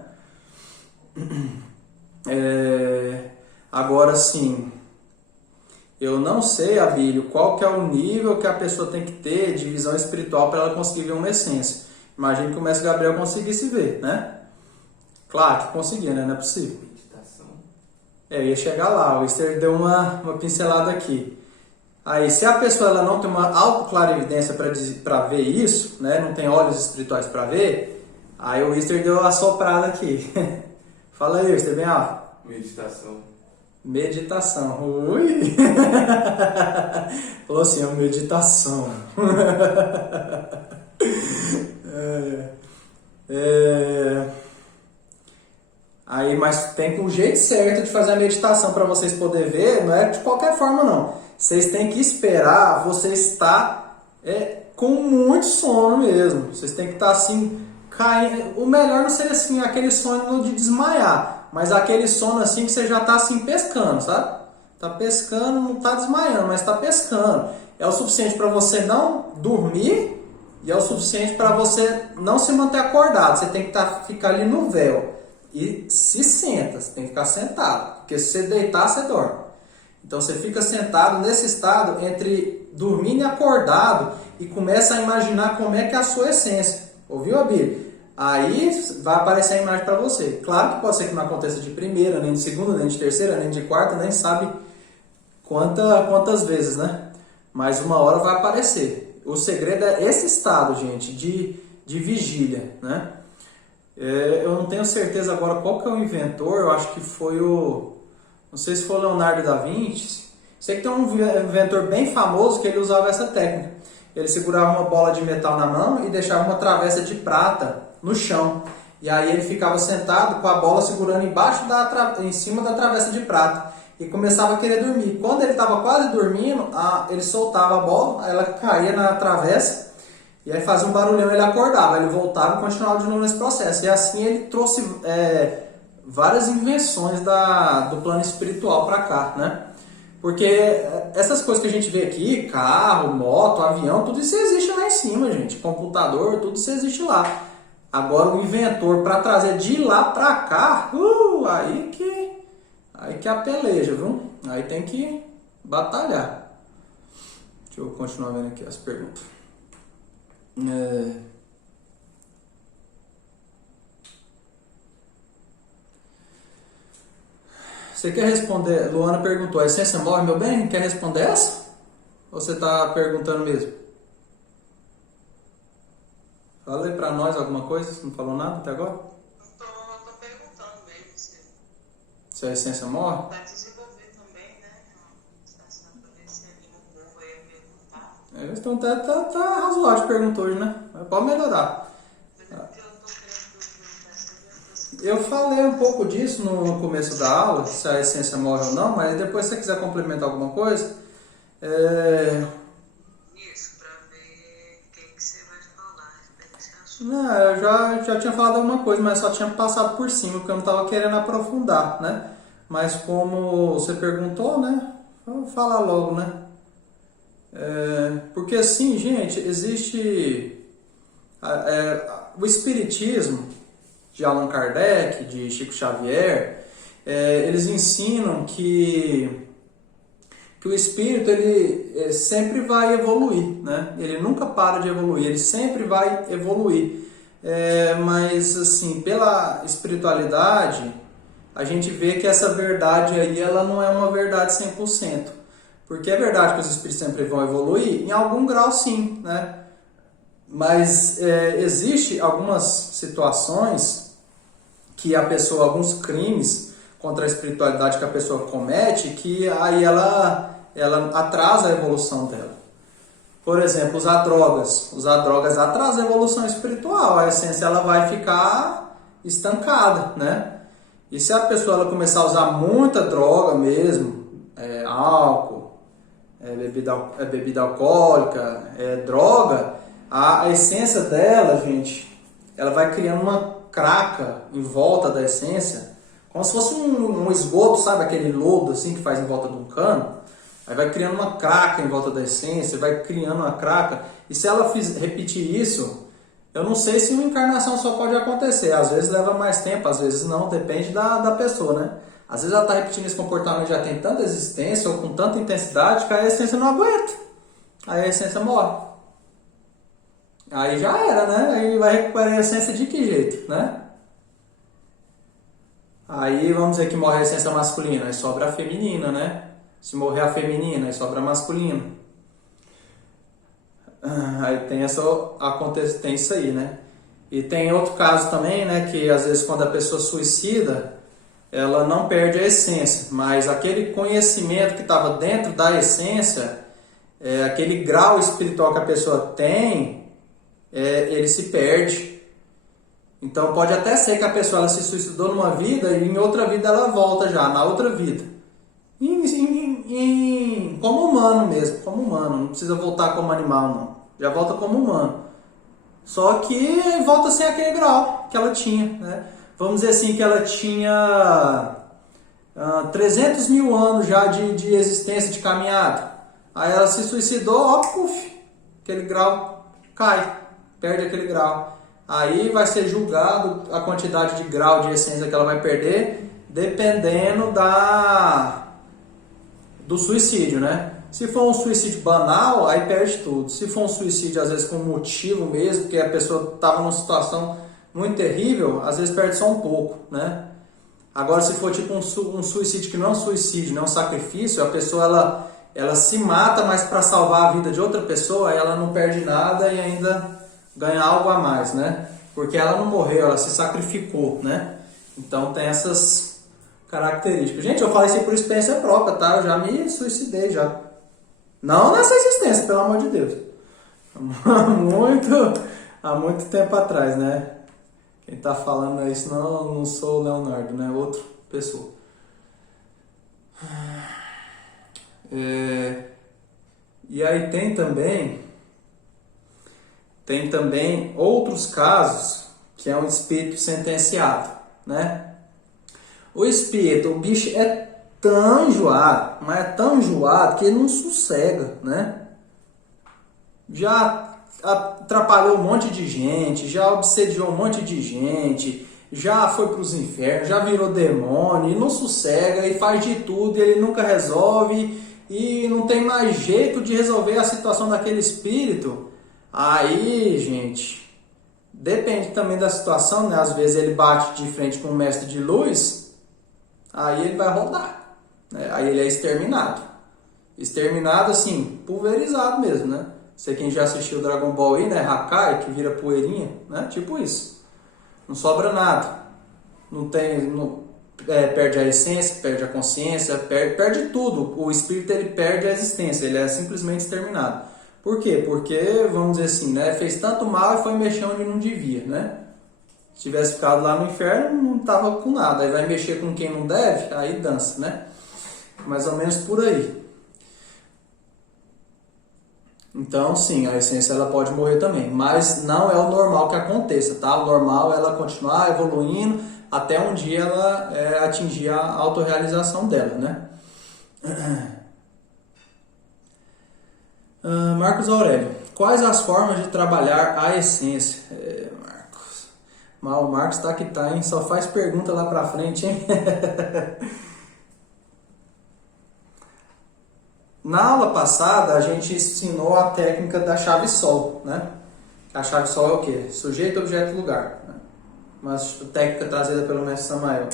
Agora sim, eu não sei, Abílio, qual que é o nível que a pessoa tem que ter de visão espiritual para ela conseguir ver uma essência. Imagino que o mestre Gabriel conseguisse ver, né? Claro que conseguia, né? Não é possível. Ia chegar lá, o Easter deu uma pincelada aqui. Aí, se a pessoa ela não tem uma autoclarividência para ver isso, né, não tem olhos espirituais para ver, aí o Easter deu a soprada aqui. Fala aí, Easter, bem alto. Meditação. Ui! Falou assim, meditação. Aí, mas tem um jeito certo de fazer a meditação para vocês poderem ver, não é de qualquer forma não. Vocês têm que esperar você estar com muito sono mesmo. Vocês têm que estar assim, caindo. O melhor não seria assim, aquele sono de desmaiar, mas aquele sono assim que você já está assim pescando, sabe? Tá pescando, não está desmaiando, mas está pescando. É o suficiente para você não dormir e é o suficiente para você não se manter acordado. Você tem que ficar ali no véu. E se senta, você tem que ficar sentado, porque se você deitar, você dorme. Então você fica sentado nesse estado entre dormindo e acordado e começa a imaginar como é que é a sua essência. Ouviu, Abílio? Aí vai aparecer a imagem para você. Claro que pode ser que não aconteça de primeira, nem de segunda, nem de terceira, nem de quarta, nem sabe quantas vezes, né? Mas uma hora vai aparecer. O segredo é esse estado, gente, de vigília, né? Eu não tenho certeza agora qual que é o inventor, eu acho que foi não sei se foi o Leonardo da Vinci. Sei que tem um inventor bem famoso que ele usava essa técnica. Ele segurava uma bola de metal na mão e deixava uma travessa de prata no chão. E aí ele ficava sentado com a bola segurando em cima da travessa de prata. E começava a querer dormir. Quando ele estava quase dormindo, ele soltava a bola, ela caía na travessa, e aí fazia um barulhão, ele acordava, ele voltava e continuava de novo nesse processo. E assim ele trouxe várias invenções do plano espiritual para cá, né? Porque essas coisas que a gente vê aqui, carro, moto, avião, tudo isso existe lá em cima, gente. Computador, tudo isso existe lá. Agora o inventor, para trazer de lá para cá, aí que é a peleja, viu? Aí tem que batalhar. Deixa eu continuar vendo aqui as perguntas. Você quer responder? Luana perguntou, a essência morre, meu bem? Quer responder essa? Ou você está perguntando mesmo? Fala aí pra nós alguma coisa, você não falou nada até agora? Tô perguntando mesmo se a essência morre? Para desenvolver também, né? Para ver se anima o povo aí a perguntar. Então tá razoável de pergunta hoje, né? Pode melhorar. Mas é porque eu tô querendo perguntar sempre. Eu falei um pouco disso no começo da aula, se a essência morre ou não, mas depois se você quiser complementar alguma coisa, Isso, para ver o que você vai falar a respeito desse assunto. não, eu já tinha falado alguma coisa, mas só tinha passado por cima, porque eu não estava querendo aprofundar, né? Mas como você perguntou, né? Vou falar logo, né? Porque assim, gente, existe o espiritismo de Allan Kardec, de Chico Xavier, eles ensinam que o espírito ele sempre vai evoluir, né? Ele nunca para de evoluir, ele sempre vai evoluir. Mas assim, pela espiritualidade, a gente vê que essa verdade aí ela não é uma verdade 100%. Porque é verdade que os espíritos sempre vão evoluir, em algum grau sim, né? Mas existe algumas situações que a pessoa, alguns crimes contra a espiritualidade que a pessoa comete, que aí ela atrasa a evolução dela. Por exemplo, usar drogas. Usar drogas atrasa a evolução espiritual. A essência ela vai ficar estancada, né? E se a pessoa ela começar a usar muita droga mesmo, álcool, bebida alcoólica, droga, a essência dela, gente, ela vai criando uma craca em volta da essência, como se fosse um esgoto, sabe? Aquele lodo assim que faz em volta de um cano. Aí vai criando uma craca em volta da essência, vai criando uma craca. E se ela repetir isso, eu não sei se uma encarnação só pode acontecer. Às vezes leva mais tempo, às vezes não, depende da pessoa, né? Às vezes ela está repetindo esse comportamento, já tem tanta existência ou com tanta intensidade que a essência não aguenta. Aí a essência morre. Aí já era, né? Aí vai recuperar a essência de que jeito, né? Aí vamos dizer que morre a essência masculina, aí sobra a feminina, né? Se morrer a feminina, aí sobra a masculina. Aí tem isso aí, né? E tem outro caso também, né? Que às vezes quando a pessoa suicida, ela não perde a essência, mas aquele conhecimento que estava dentro da essência, aquele grau espiritual que a pessoa tem, ele se perde. Então pode até ser que a pessoa ela se suicidou numa vida e em outra vida ela volta já, na outra vida. Como humano mesmo, como humano, não precisa voltar como animal não, já volta como humano. Só que volta sem aquele grau que ela tinha, né? Vamos dizer assim que ela tinha 300 mil anos já de existência, de caminhada. Aí ela se suicidou, aquele grau cai, perde aquele grau. Aí vai ser julgado a quantidade de grau de essência que ela vai perder, dependendo do suicídio, né? Se for um suicídio banal, aí perde tudo. Se for um suicídio, às vezes com motivo mesmo, porque a pessoa estava numa situação muito terrível, às vezes perde só um pouco, né? Agora, se for tipo um suicídio que não é um suicídio, não é um sacrifício, a pessoa ela se mata, mas para salvar a vida de outra pessoa, aí ela não perde nada e ainda ganha algo a mais, né? Porque ela não morreu, ela se sacrificou, né? Então tem essas características. Gente, eu falei isso por experiência própria, tá? Eu já me suicidei, já. Não nessa existência, pelo amor de Deus. Há muito tempo atrás, né? Quem tá falando isso não sou o Leonardo, né? Outra pessoa. E aí tem também outros casos que é um espírito sentenciado, né? O bicho é tão enjoado, mas é tão enjoado que ele não sossega, né? Já atrapalhou um monte de gente, já obsediou um monte de gente, já foi para os infernos, já virou demônio, e não sossega, e faz de tudo, e ele nunca resolve, e não tem mais jeito de resolver a situação daquele espírito. Aí, gente, depende também da situação, né? Às vezes ele bate de frente com um mestre de luz, aí ele vai rodar, né? Aí ele é exterminado. Exterminado, assim, pulverizado mesmo, né? Sei quem já assistiu Dragon Ball aí, né? Hakai, que vira poeirinha, né? Tipo isso. Não sobra nada. Perde a essência, perde a consciência, perde tudo. O espírito, ele perde a existência, ele é simplesmente exterminado. Por quê? Porque, vamos dizer assim, né? Fez tanto mal e foi mexer onde não devia, né? Se tivesse ficado lá no inferno, não tava com nada. Aí vai mexer com quem não deve, aí dança, né? Mais ou menos por aí. Então, sim, a essência ela pode morrer também, mas não é o normal que aconteça, tá? O normal é ela continuar evoluindo até um dia ela atingir a autorrealização dela, né? Marcos Aurélio, quais as formas de trabalhar a essência? Marcos, mas o Marcos tá que tá, hein? Só faz pergunta lá pra frente, hein? Na aula passada, a gente ensinou a técnica da chave sol, né? A chave sol é o quê? Sujeito, objeto, lugar. Né? Uma técnica trazida pelo mestre Samael.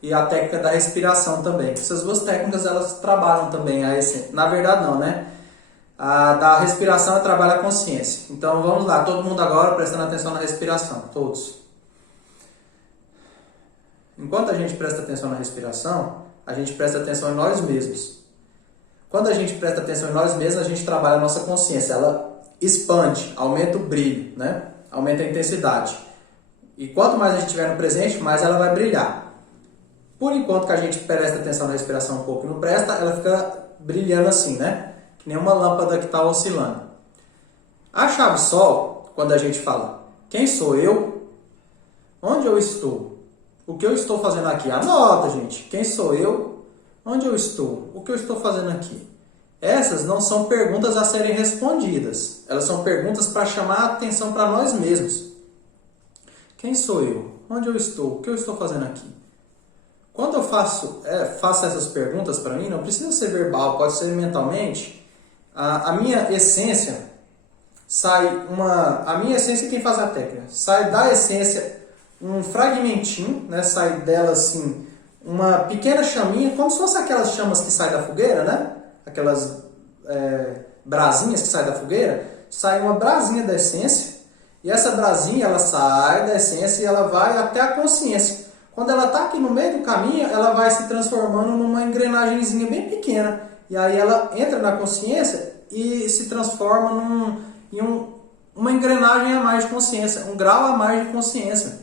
E a técnica da respiração também. Essas duas técnicas, elas trabalham também a essência. Na verdade, não, né? A da respiração trabalha a consciência. Então, vamos lá. Todo mundo agora prestando atenção na respiração. Todos. Enquanto a gente presta atenção na respiração, a gente presta atenção em nós mesmos. Quando a gente presta atenção em nós mesmos, a gente trabalha a nossa consciência. Ela expande, aumenta o brilho, né? Aumenta a intensidade. E quanto mais a gente estiver no presente, mais ela vai brilhar. Por enquanto que a gente presta atenção na respiração um pouco e não presta, ela fica brilhando assim, né? Que nem uma lâmpada que está oscilando. A chave sol, quando a gente fala, quem sou eu? Onde eu estou? O que eu estou fazendo aqui? Anota, gente. Quem sou eu? Onde eu estou? O que eu estou fazendo aqui? Essas não são perguntas a serem respondidas. Elas são perguntas para chamar a atenção para nós mesmos. Quem sou eu? Onde eu estou? O que eu estou fazendo aqui? Quando eu faço essas perguntas para mim, não precisa ser verbal, pode ser mentalmente. A minha essência a minha essência, quem faz a técnica? Sai da essência um fragmentinho, né? Sai dela assim uma pequena chaminha, como se fosse aquelas chamas que saem da fogueira, né? Aquelas brasinhas que saem da fogueira. Sai uma brasinha da essência, e essa brasinha ela sai da essência e ela vai até a consciência. Quando ela está aqui no meio do caminho, ela vai se transformando numa engrenagemzinha bem pequena. E aí ela entra na consciência e se transforma em uma engrenagem a mais de consciência, um grau a mais de consciência.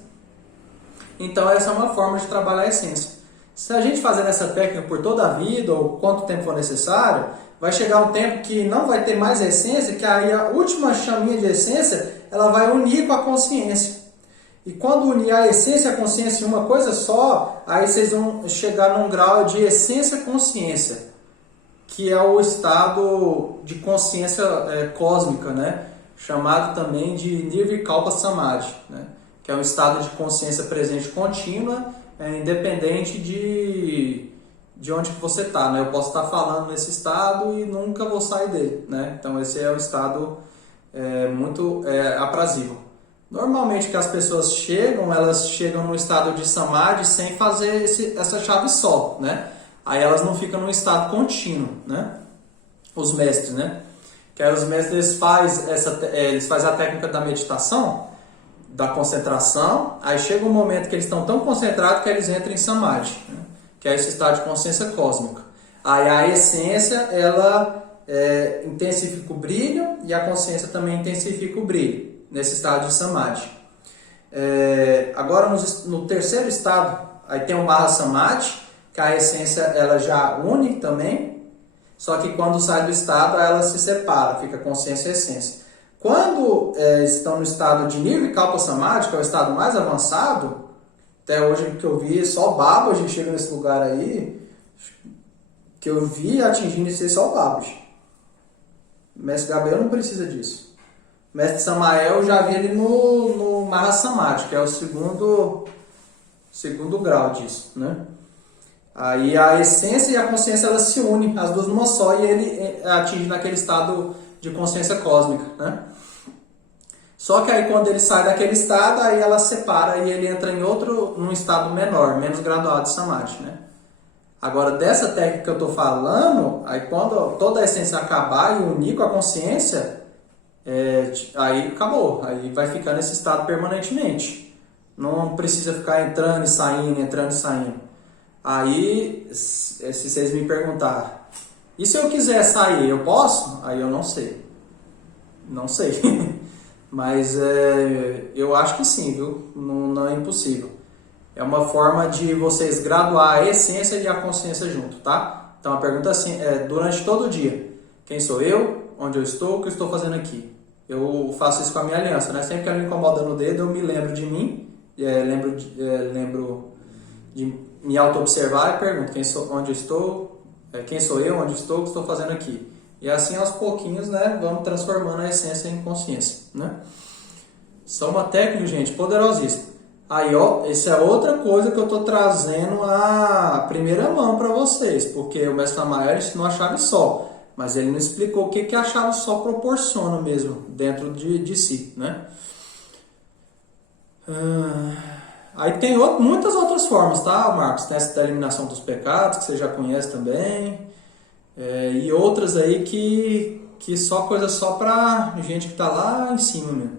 Então essa é uma forma de trabalhar a essência. Se a gente fazer essa técnica por toda a vida, ou quanto tempo for necessário, vai chegar um tempo que não vai ter mais a essência, que aí a última chaminha de essência, ela vai unir com a consciência. E quando unir a essência e a consciência em uma coisa só, aí vocês vão chegar num grau de essência-consciência, que é o estado de consciência cósmica, né? Chamado também de Nirvikalpa Samadhi, né? Que é um estado de consciência presente contínua, independente de onde que você está, né? Eu posso estar falando nesse estado e nunca vou sair dele, né? Então esse é um estado muito aprazível. Normalmente que as pessoas chegam, elas chegam no estado de Samadhi sem fazer essa chave sol, né? Aí elas não ficam num estado contínuo, né? Os mestres, né? Que aí os mestres eles fazem a técnica da meditação, da concentração, aí chega um momento que eles estão tão concentrados que eles entram em Samadhi, né? Que é esse estado de consciência cósmica. Aí a essência, ela intensifica o brilho e a consciência também intensifica o brilho, nesse estado de Samadhi. Agora no terceiro estado, aí tem o Mahasamadhi, que a essência ela já une também, só que quando sai do estado ela se separa, fica consciência e essência. Quando estão no estado de Nirvikalpa Samadhi, que é o estado mais avançado, até hoje que eu vi, só o Babaji chega nesse lugar aí, que eu vi atingindo esse só o Babaji. O Mestre Gabriel não precisa disso. O Mestre Samael eu já vi ele no Mahasamadhi, que é o segundo grau disso, né? Aí a essência e a consciência elas se unem, as duas numa só, e ele atinge naquele estado de consciência cósmica, né? Só que aí quando ele sai daquele estado, aí ela separa e ele entra num estado menor, menos graduado de Samadhi, né? Agora, dessa técnica que eu estou falando, aí quando toda a essência acabar e unir com a consciência, aí acabou, aí vai ficar nesse estado permanentemente. Não precisa ficar entrando e saindo, entrando e saindo. Aí, se vocês me perguntarem, e se eu quiser sair, eu posso? Aí eu não sei. Não sei. Mas eu acho que sim, viu? Não é impossível. É uma forma de vocês graduar a essência e a consciência junto, tá? Então a pergunta assim, durante todo o dia. Quem sou eu? Onde eu estou? O que eu estou fazendo aqui? Eu faço isso com a minha aliança, né? Sempre que ela me incomoda no dedo, eu me lembro de mim, lembro de me auto-observar e pergunto onde eu estou, quem sou eu, onde estou, o que estou fazendo aqui. E assim aos pouquinhos, né, vamos transformando a essência em consciência, né? Isso é uma técnica, gente, poderosíssima. Aí, ó, isso é outra coisa que eu estou trazendo a primeira mão para vocês, porque o Mestre Samael ensinou a chave só, mas ele não explicou o que a chave só proporciona mesmo dentro de si, né? Aí tem muitas outras formas, tá, Marcos? Tem essa da eliminação dos pecados, que você já conhece também. E outras aí que só coisa só pra gente que tá lá em cima mesmo.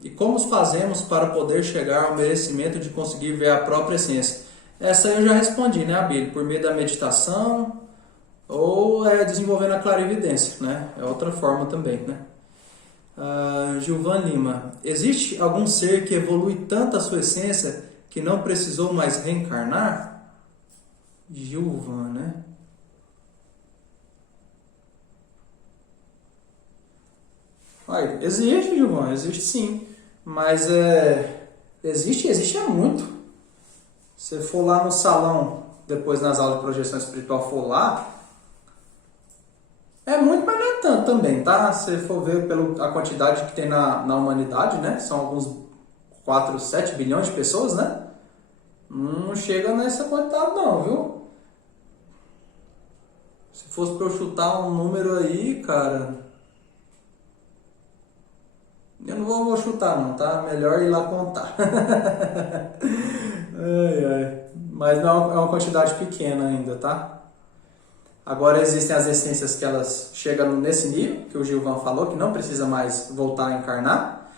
E como fazemos para poder chegar ao merecimento de conseguir ver a própria essência? Essa eu já respondi, né, Abílio? Por meio da meditação ou desenvolvendo a clarividência, né? É outra forma também, né? Gilvan Lima, existe algum ser que evolui tanto a sua essência que não precisou mais reencarnar? Gilvan, né? Existe, Gilvan, existe sim. Mas existe há muito. Se você for lá no salão, depois nas aulas de projeção espiritual, for lá, é muito, mas não é tanto também, tá? Se você for ver a quantidade que tem na humanidade, né? São alguns 4, 7 bilhões de pessoas, né? Não chega nessa quantidade não, viu? Se fosse para eu chutar um número aí, cara, eu não vou chutar não, tá? Melhor ir lá contar. Mas não é uma quantidade pequena ainda, tá? Agora existem as essências que elas chegam nesse nível, que o Gilvan falou, que não precisa mais voltar a encarnar.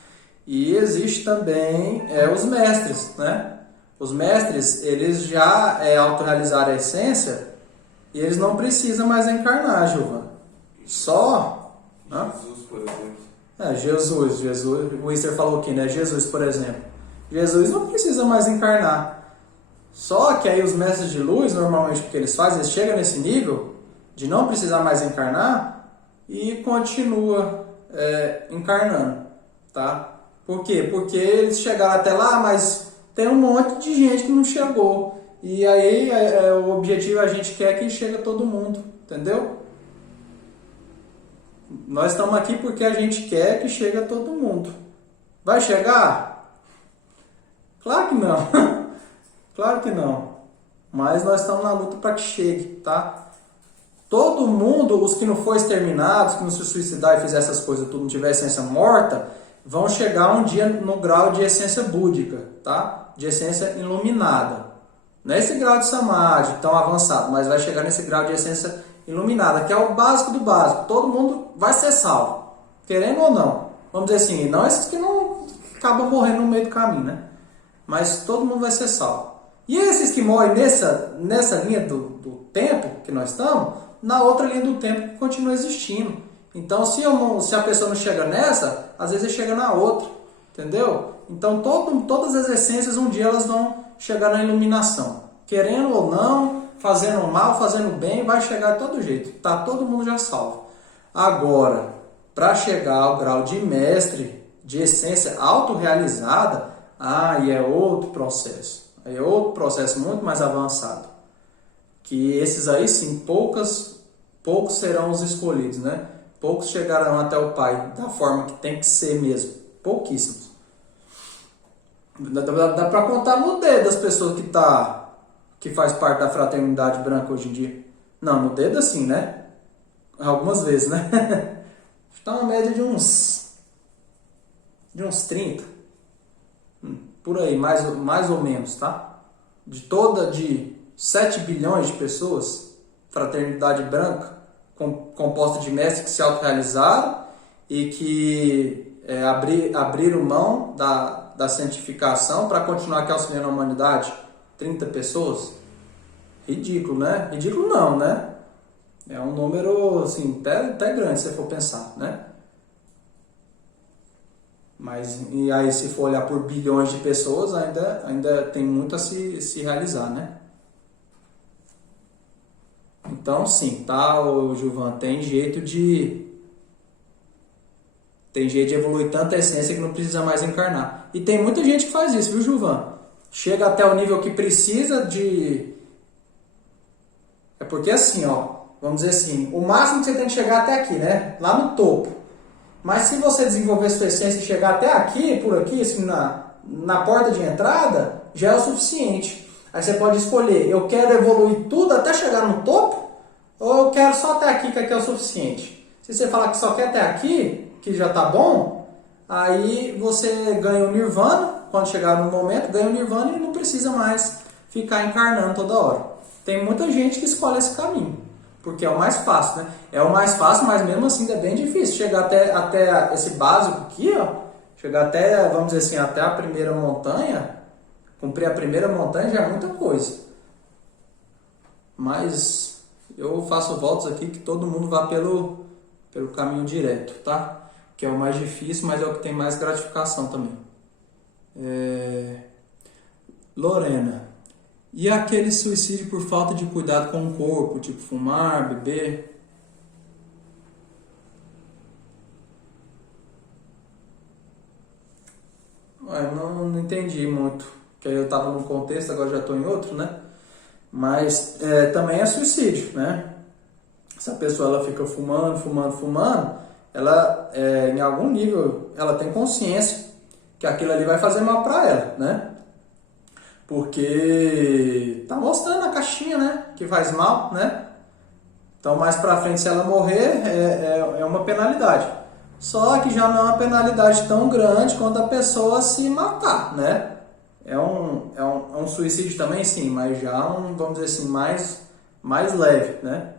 E existe também os mestres, né? Os mestres, eles já autorrealizaram a essência e eles não precisam mais encarnar, Gilvan. Só... Jesus, por exemplo. Jesus, o Wister falou aqui, né? Jesus, por exemplo. Jesus não precisa mais encarnar. Só que aí os mestres de luz, normalmente o que eles fazem, eles chegam nesse nível de não precisar mais encarnar e continua encarnando, tá? Por quê? Porque eles chegaram até lá, mas tem um monte de gente que não chegou. E aí o objetivo a gente quer que chegue todo mundo, entendeu? Nós estamos aqui porque a gente quer que chegue todo mundo. Vai chegar? Claro que não. Claro que não. Mas nós estamos na luta para que chegue, tá? Todo mundo, os que não foram exterminados, que não se suicidar e fizer essas coisas tudo, não tiver essência morta, vão chegar um dia no grau de essência búdica, tá? De essência iluminada. Não é esse grau de samadhi tão avançado, mas vai chegar nesse grau de essência iluminada, que é o básico do básico. Todo mundo vai ser salvo, querendo ou não. Vamos dizer assim, não esses que não acabam morrendo no meio do caminho, né? Mas todo mundo vai ser salvo. E esses que morrem nessa linha do tempo que nós estamos, na outra linha do tempo que continua existindo. Então, se a pessoa não chega nessa, às vezes ele chega na outra, entendeu? Então, todas as essências, um dia elas vão chegar na iluminação. Querendo ou não, fazendo mal, fazendo bem, vai chegar de todo jeito. Tá todo mundo já salvo. Agora, para chegar ao grau de mestre, de essência autorrealizada, aí é outro processo. Aí é outro processo muito mais avançado. Que esses aí sim, poucos serão os escolhidos, né? Poucos chegarão até o Pai da forma que tem que ser mesmo. Pouquíssimos. Dá para contar no dedo as pessoas que faz parte da fraternidade branca hoje em dia. Não, no dedo assim, né? Algumas vezes, né? Está uma média de uns 30. Por aí, mais ou menos, tá? De 7 bilhões de pessoas, fraternidade branca, composta de mestres que se autorrealizaram e que abriram mão da santificação para continuar aqui auxiliando a humanidade. 30 pessoas? Ridículo, né? Ridículo não, né? É um número, assim, até grande se você for pensar, né? Mas, e aí se for olhar por bilhões de pessoas, ainda tem muito a se realizar, né? Então, sim, tá, Gilvan, tem jeito de evoluir tanta essência que não precisa mais encarnar. E tem muita gente que faz isso, viu, Gilvan? Chega até o nível que precisa de... É porque assim, ó, vamos dizer assim, o máximo que você tem que chegar até aqui, né? Lá no topo. Mas se você desenvolver sua essência e chegar até aqui, por aqui, assim, na porta de entrada, já é o suficiente. Aí você pode escolher, eu quero evoluir tudo até chegar no topo, ou eu quero só até aqui, que aqui é o suficiente. Se você falar que só quer até aqui, que já tá bom, aí você ganha o Nirvana, quando chegar no momento, ganha o Nirvana e não precisa mais ficar encarnando toda hora. Tem muita gente que escolhe esse caminho, porque é o mais fácil, né? É o mais fácil, mas mesmo assim é bem difícil chegar até esse básico aqui, ó. Chegar até, vamos dizer assim, até a primeira montanha, cumprir a primeira montanha já é muita coisa. Mas eu faço votos aqui que todo mundo vá pelo caminho direto, tá? Que é o mais difícil, mas é o que tem mais gratificação também. Lorena, e aquele suicídio por falta de cuidado com o corpo, tipo fumar, beber? Não entendi muito, porque eu estava num contexto, agora já estou em outro, né? Mas também é suicídio, né? Se a pessoa ela fica fumando, ela em algum nível ela tem consciência que aquilo ali vai fazer mal para ela, né? Porque tá mostrando na caixinha, né? Que faz mal, né? Então mais pra frente, se ela morrer, é uma penalidade. Só que já não é uma penalidade tão grande quanto a pessoa se matar, né? É um suicídio também, sim, mas já vamos dizer assim, mais leve, né?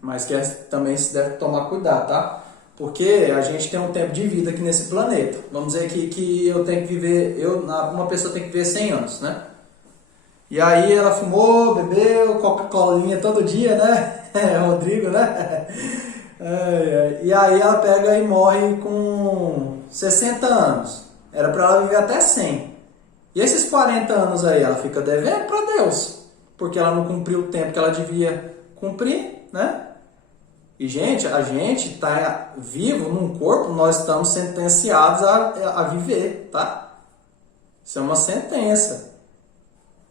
Mas que também se deve tomar cuidado, tá? Porque a gente tem um tempo de vida aqui nesse planeta. Vamos dizer que eu tenho que viver, uma pessoa tem que viver 100 anos, né? E aí ela fumou, bebeu, Coca-Colinha todo dia, né? Rodrigo, né? E aí ela pega e morre com 60 anos. Era para ela viver até 100. E esses 40 anos aí, ela fica devendo para Deus. Porque ela não cumpriu o tempo que ela devia cumprir, né? E, gente, a gente está vivo num corpo, nós estamos sentenciados a viver, tá? Isso é uma sentença.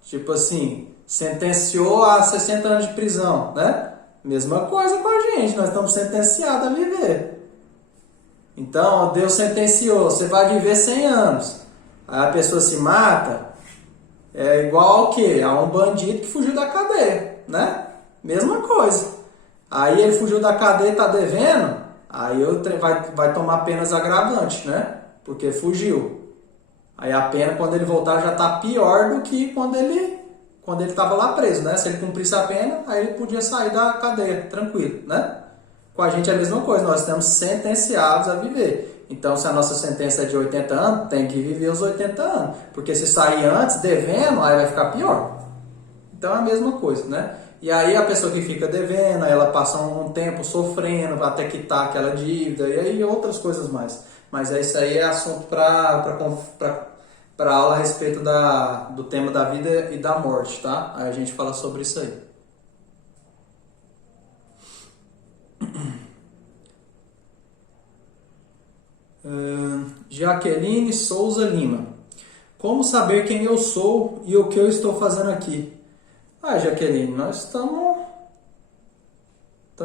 Tipo assim, sentenciou a 60 anos de prisão, né? Mesma coisa com a gente, nós estamos sentenciados a viver. Então, Deus sentenciou, você vai viver 100 anos. Aí a pessoa se mata, é igual ao quê? A um bandido que fugiu da cadeia, né? Mesma coisa. Aí ele fugiu da cadeia e está devendo, aí vai tomar penas agravantes, né? Porque fugiu. Aí a pena, quando ele voltar, já está pior do que quando ele estava lá preso, né? Se ele cumprisse a pena, aí ele podia sair da cadeia, tranquilo, né? Com a gente é a mesma coisa, nós estamos sentenciados a viver. Então, se a nossa sentença é de 80 anos, tem que viver os 80 anos. Porque se sair antes, devendo, aí vai ficar pior. Então é a mesma coisa, né? E aí a pessoa que fica devendo, ela passa um tempo sofrendo até quitar aquela dívida, e aí outras coisas mais. Mas isso aí é assunto para aula a respeito do tema da vida e da morte, tá? Aí a gente fala sobre isso aí. Jaqueline Souza Lima. Como saber quem eu sou e o que eu estou fazendo aqui? Jaqueline, nós estamos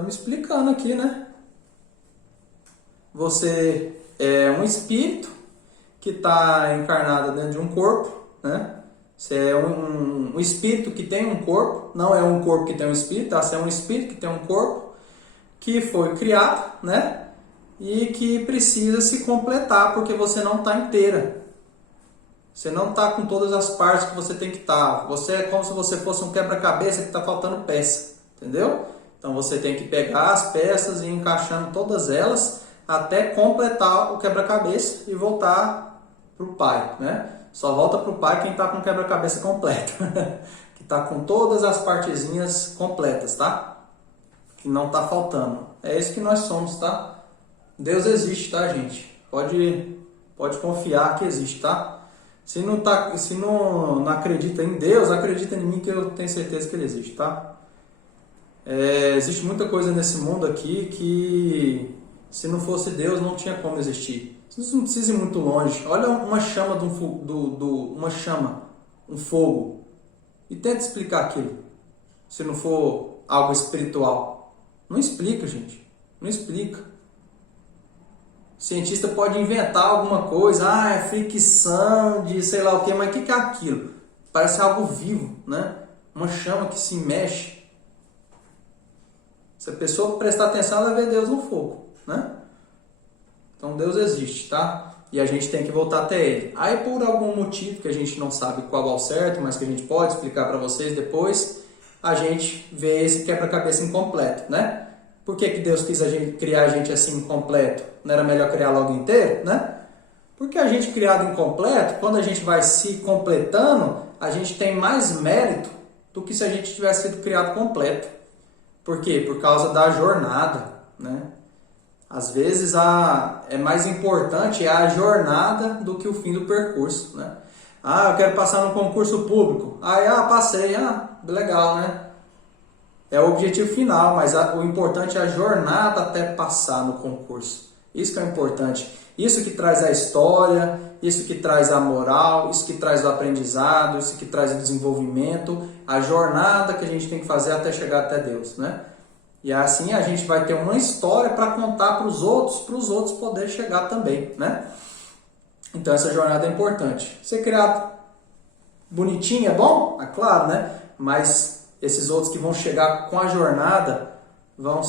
explicando aqui, né? Você é um espírito que está encarnado dentro de um corpo, né? Você é um espírito que tem um corpo, não é um corpo que tem um espírito, tá? Você é um espírito que tem um corpo que foi criado, né? E que precisa se completar porque você não está inteira. Você não está com todas as partes que você tem que estar. Você é como se você fosse um quebra-cabeça que está faltando peça, entendeu? Então você tem que pegar as peças e ir encaixando todas elas até completar o quebra-cabeça e voltar para o pai, né? Só volta para o pai quem está com o quebra-cabeça completo, que está com todas as partezinhas completas, tá? Que não está faltando. É isso que nós somos, tá? Deus existe, tá, gente? Pode confiar que existe, tá? Se não acredita em Deus, acredita em mim que eu tenho certeza que ele existe, tá? Existe muita coisa nesse mundo aqui que se não fosse Deus não tinha como existir. Você não precisa ir muito longe. Olha uma chama um fogo, e tenta explicar aquilo. Se não for algo espiritual, não explica, gente. Não explica. O cientista pode inventar alguma coisa, é fricção de sei lá o que, mas o que é aquilo? Parece algo vivo, né? Uma chama que se mexe. Se a pessoa prestar atenção, ela vê Deus no fogo, né? Então Deus existe, tá? E a gente tem que voltar até Ele. Aí por algum motivo que a gente não sabe qual é o certo, mas que a gente pode explicar para vocês depois, a gente vê esse quebra-cabeça incompleto, né? Por que Deus quis criar a gente assim incompleto? Não era melhor criar logo inteiro, né? Porque a gente criado incompleto, quando a gente vai se completando, a gente tem mais mérito do que se a gente tivesse sido criado completo. Por quê? Por causa da jornada, né? Às vezes é mais importante a jornada do que o fim do percurso, né? Eu quero passar no concurso público. Passei. Legal, né? É o objetivo final, mas o importante é a jornada até passar no concurso. Isso que é importante. Isso que traz a história, isso que traz a moral, isso que traz o aprendizado, isso que traz o desenvolvimento, a jornada que a gente tem que fazer até chegar até Deus, né? E assim a gente vai ter uma história para contar para os outros poderem chegar também, né? Então essa jornada é importante. Ser criado bonitinho é bom? É claro, né? Mas esses outros que vão chegar com a jornada vão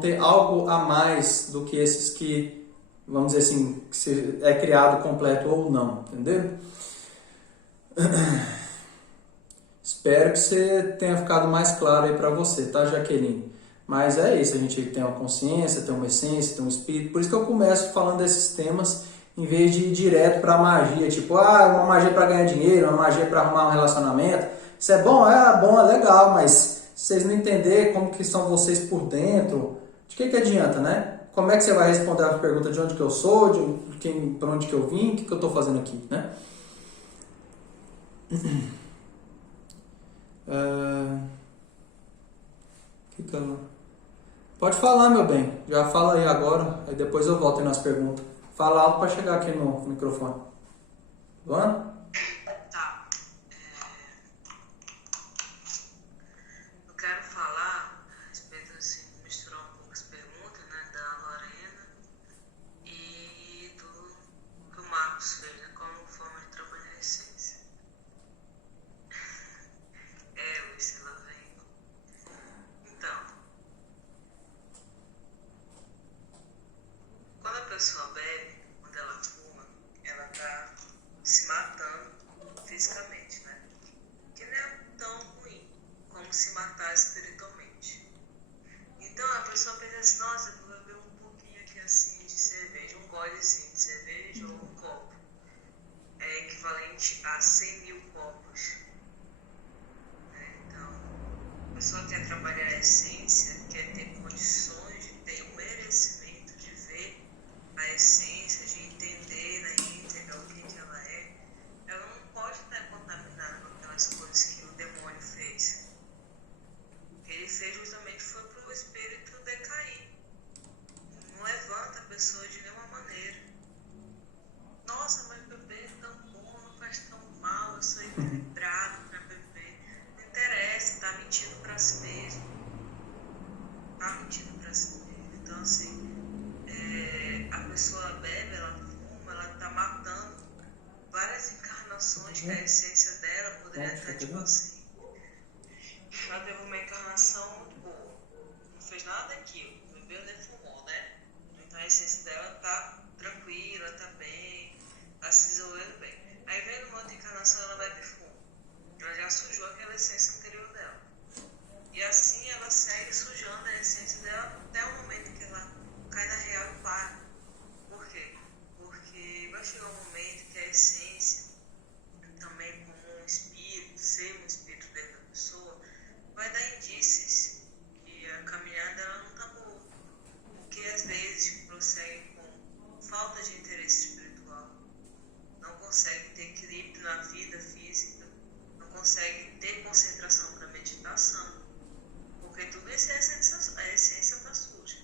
ter algo a mais do que esses que, vamos dizer assim, que se é criado completo ou não, entendeu? Espero que você tenha ficado mais claro aí para você, tá, Jaqueline? Mas é isso, a gente tem uma consciência, tem uma essência, tem um espírito. Por isso que eu começo falando desses temas em vez de ir direto para a magia, tipo, uma magia para ganhar dinheiro, uma magia para arrumar um relacionamento. Isso é bom? É legal, mas se vocês não entenderem como que são vocês por dentro, de que adianta, né? Como é que você vai responder a pergunta de onde que eu sou, para onde que eu vim, o que eu estou fazendo aqui, né? Pode falar, meu bem. Já fala aí agora, aí depois eu volto aí nas perguntas. Fala alto para chegar aqui no microfone. Luana? Tá. Eu quero falar a respeito, assim, misturar um pouco as perguntas, né, da Lorena e do Marcos fez, né, como forma de trabalhar a essência. Luiz, ela vem. Então, quando a pessoa bebe, quando ela fuma, ela tá se matando fisicamente, né? Que não é tão ruim como se matar espiritualmente. Então a pessoa pensa assim, nossa, eu vou beber um pouquinho aqui assim de cerveja, um golezinho de cerveja ou um copo. É equivalente a 100 mil copos. Então, pessoa quer trabalhar a essência, quer ter condições de ter o merecimento de ver a essência, de entender na íntegra o que ela é, ela não pode estar contaminada com aquelas coisas que o demônio fez. O que ele fez justamente foi para o espírito decair. Não levanta a pessoa de nenhuma maneira. Nossa, mas beber é tão bom, não faz tão mal, eu sou equilibrado para beber. Não interessa, tá mentindo para si mesmo. Tá mentindo para si mesmo. Então, assim, a pessoa bebe, ela fuma, ela tá matando várias encarnações que a essência dela poderia estar, tipo assim. Ela teve uma encarnação muito boa. Não fez nada daquilo. Bebeu nem fumou, né? Então a essência dela tá tranquila, tá bem, tá se desenvolvendo bem. Aí vem numa outra encarnação, ela bebe fumo. Ela já sujou aquela essência anterior dela. E assim ela segue sujando a essência dela até o momento que ela cai na real e para. Por quê? Porque vai chegar um momento que a essência, também como um espírito, ser um espírito dentro da pessoa, vai dar indícios que a caminhada ela não está boa. Porque às vezes prossegue com falta de interesse espiritual, não consegue ter equilíbrio na vida física, não consegue ter concentração para meditação, porque tudo isso é a essência está suja.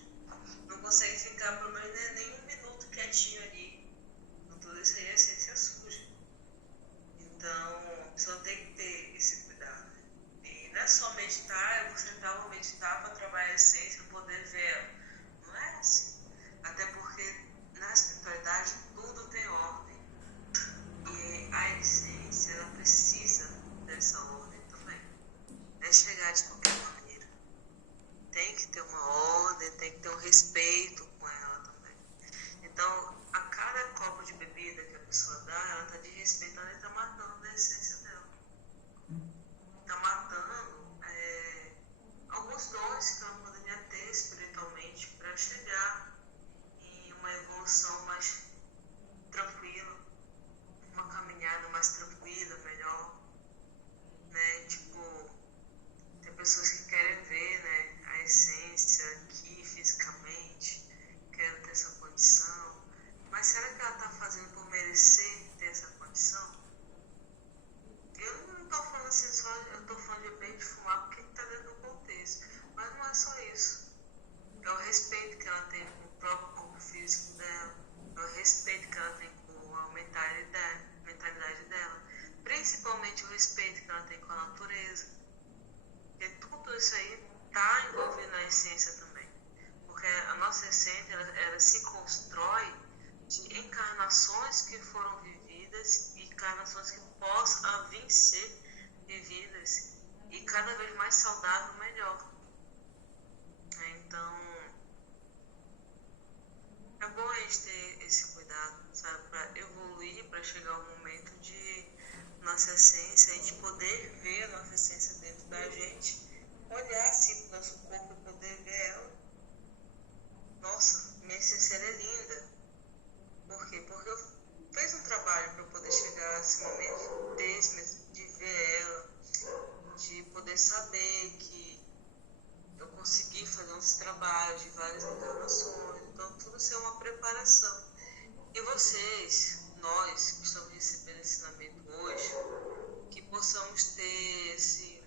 Não consegue ficar pelo menos nem um minuto quietinho ali. Então, tudo isso aí é essência suja. Então, a pessoa tem que ter esse cuidado. E não é só meditar, eu vou sentar, vou meditar para trabalhar a essência, poder ver ela. Não é assim. Até porque na espiritualidade tudo tem ordem. E a essência, ela precisa dessa ordem também. Não é chegar de qualquer maneira. Tem que ter uma ordem, tem que ter um respeito com ela também. Então, a cada copo de bebida que a pessoa dá, ela está desrespeitando e está matando a essência dela. Está matando alguns dons que ela poderia ter espiritualmente para chegar em uma evolução mais tranquila, uma caminhada mais tranquila, melhor, né? Tipo, tem pessoas que querem ver, né, a essência aqui fisicamente, querem ter essa condição, mas será que ela está fazendo por merecer ter essa condição? Eu não estou falando assim só, eu estou falando de beber, de fumar, porque está dentro do contexto, mas não é só isso. É o respeito que ela tem com o próprio corpo físico dela, é o respeito que ela tem com a mentalidade dela, principalmente o respeito que ela tem com a natureza, porque tudo isso aí está envolvendo a essência também, porque a nossa essência ela se constrói de encarnações que foram vividas e encarnações que possam vir ser vividas e cada vez mais saudável, melhor. Então, é bom a gente ter esse cuidado, sabe, para evoluir, para chegar ao momento de nossa essência, a gente poder ver a nossa essência dentro da gente, olhar assim para o nosso corpo e poder ver ela. Nossa, minha essência é linda. Por quê? Porque eu fiz um trabalho para poder chegar a esse momento de ver ela, de poder saber que eu consegui fazer uns trabalhos de várias encarnações. Então, tudo isso é uma preparação. E vocês, nós que estamos recebendo ensinamento hoje, que possamos ter esse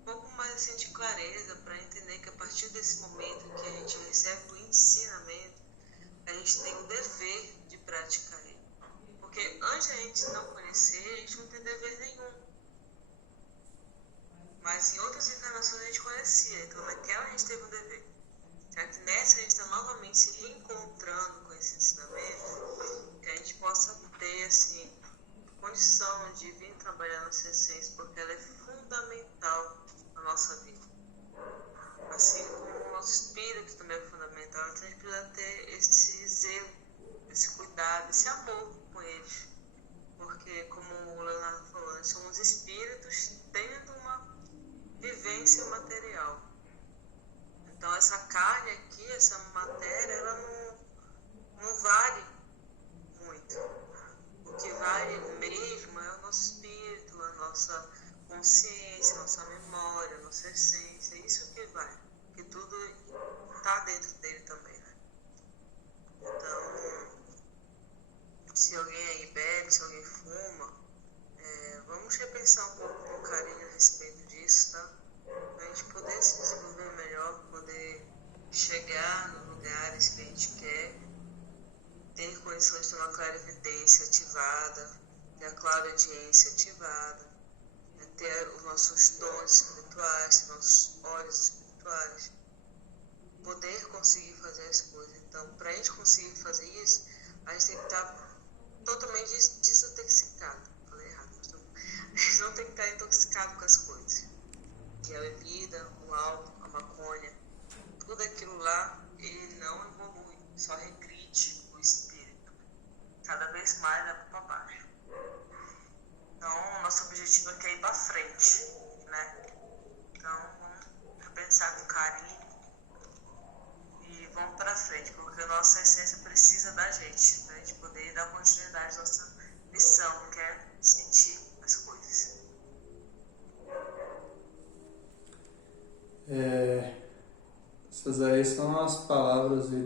um pouco mais assim, de clareza para entender que a partir desse momento que a gente recebe o ensinamento, a gente tem o dever de praticar ele. Porque antes de a gente não conhecer, a gente não tem dever nenhum. Mas em outras encarnações a gente conhecia, então naquela a gente teve um dever. Já que nessa a gente está novamente se reencontrando com esse ensinamento, que a gente possa ter assim, condição de vir trabalhar nossa essência, porque ela é fundamental na nossa vida. Assim como o nosso espírito também é fundamental, então a gente precisa ter esse zelo, esse cuidado, esse amor com eles. Porque, como o Leonardo falou, nós somos espíritos tendo uma vivência material. Então essa carne aqui, essa matéria, ela não vale muito. O que vale mesmo é o nosso espírito, a nossa consciência, a nossa memória, a nossa essência. principalmente se alguém fuma, vamos repensar um pouco com carinho a respeito disso, tá? Pra gente poder se desenvolver melhor, poder chegar nos lugares que a gente quer, ter condições de ter uma clarividência ativada, ter a clareaudiência ativada, ter os nossos dons espirituais, nossos olhos espirituais, poder conseguir fazer as coisas. Então, para a gente conseguir fazer isso, a gente tem que estar totalmente desintoxicado. Falei errado, mas não. A gente não tem que estar intoxicado com as coisas. Que é a bebida, o álcool, a maconha, tudo aquilo lá, ele não evolui, só regride o espírito. Cada vez mais leva para baixo. Então, nosso objetivo aqui é ir para frente, né? Então, vamos repensar com carinho e vamos para frente, porque a nossa essência precisa da gente, para a gente poder dar continuidade à nossa missão, que é sentir as coisas. Essas aí são as palavras aí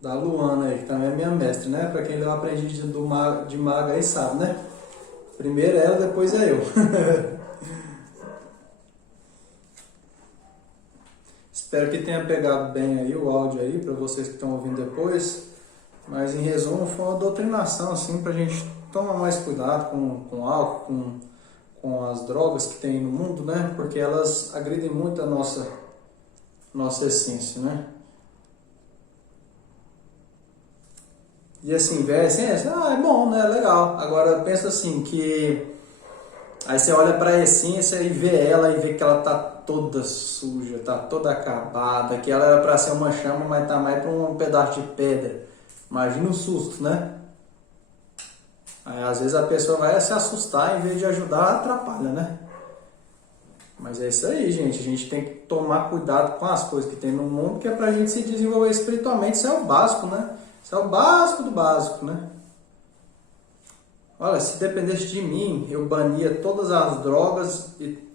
da Luana aí, que também é minha mestre, né? Pra quem leu Aprendiz de Maga aí sabe, né? Primeiro ela, depois é eu. Espero que tenha pegado bem aí o áudio aí, para vocês que estão ouvindo depois. Mas em resumo, foi uma doutrinação assim, pra gente tomar mais cuidado com álcool, com as drogas que tem no mundo, né? Porque elas agridem muito a nossa essência, né? E assim, ver a essência, é bom, né? Legal. Agora pensa assim, que aí você olha para a essência e vê ela e vê que ela tá toda suja, tá toda acabada, que ela era para ser uma chama, mas tá mais para um pedaço de pedra. Imagina o susto, né? Aí, às vezes a pessoa vai se assustar, em vez de ajudar, atrapalha, né? Mas é isso aí, gente. A gente tem que tomar cuidado com as coisas que tem no mundo, que é pra gente se desenvolver espiritualmente. Isso é o básico, né? Isso é o básico do básico, né? Olha, se dependesse de mim, eu bania todas as drogas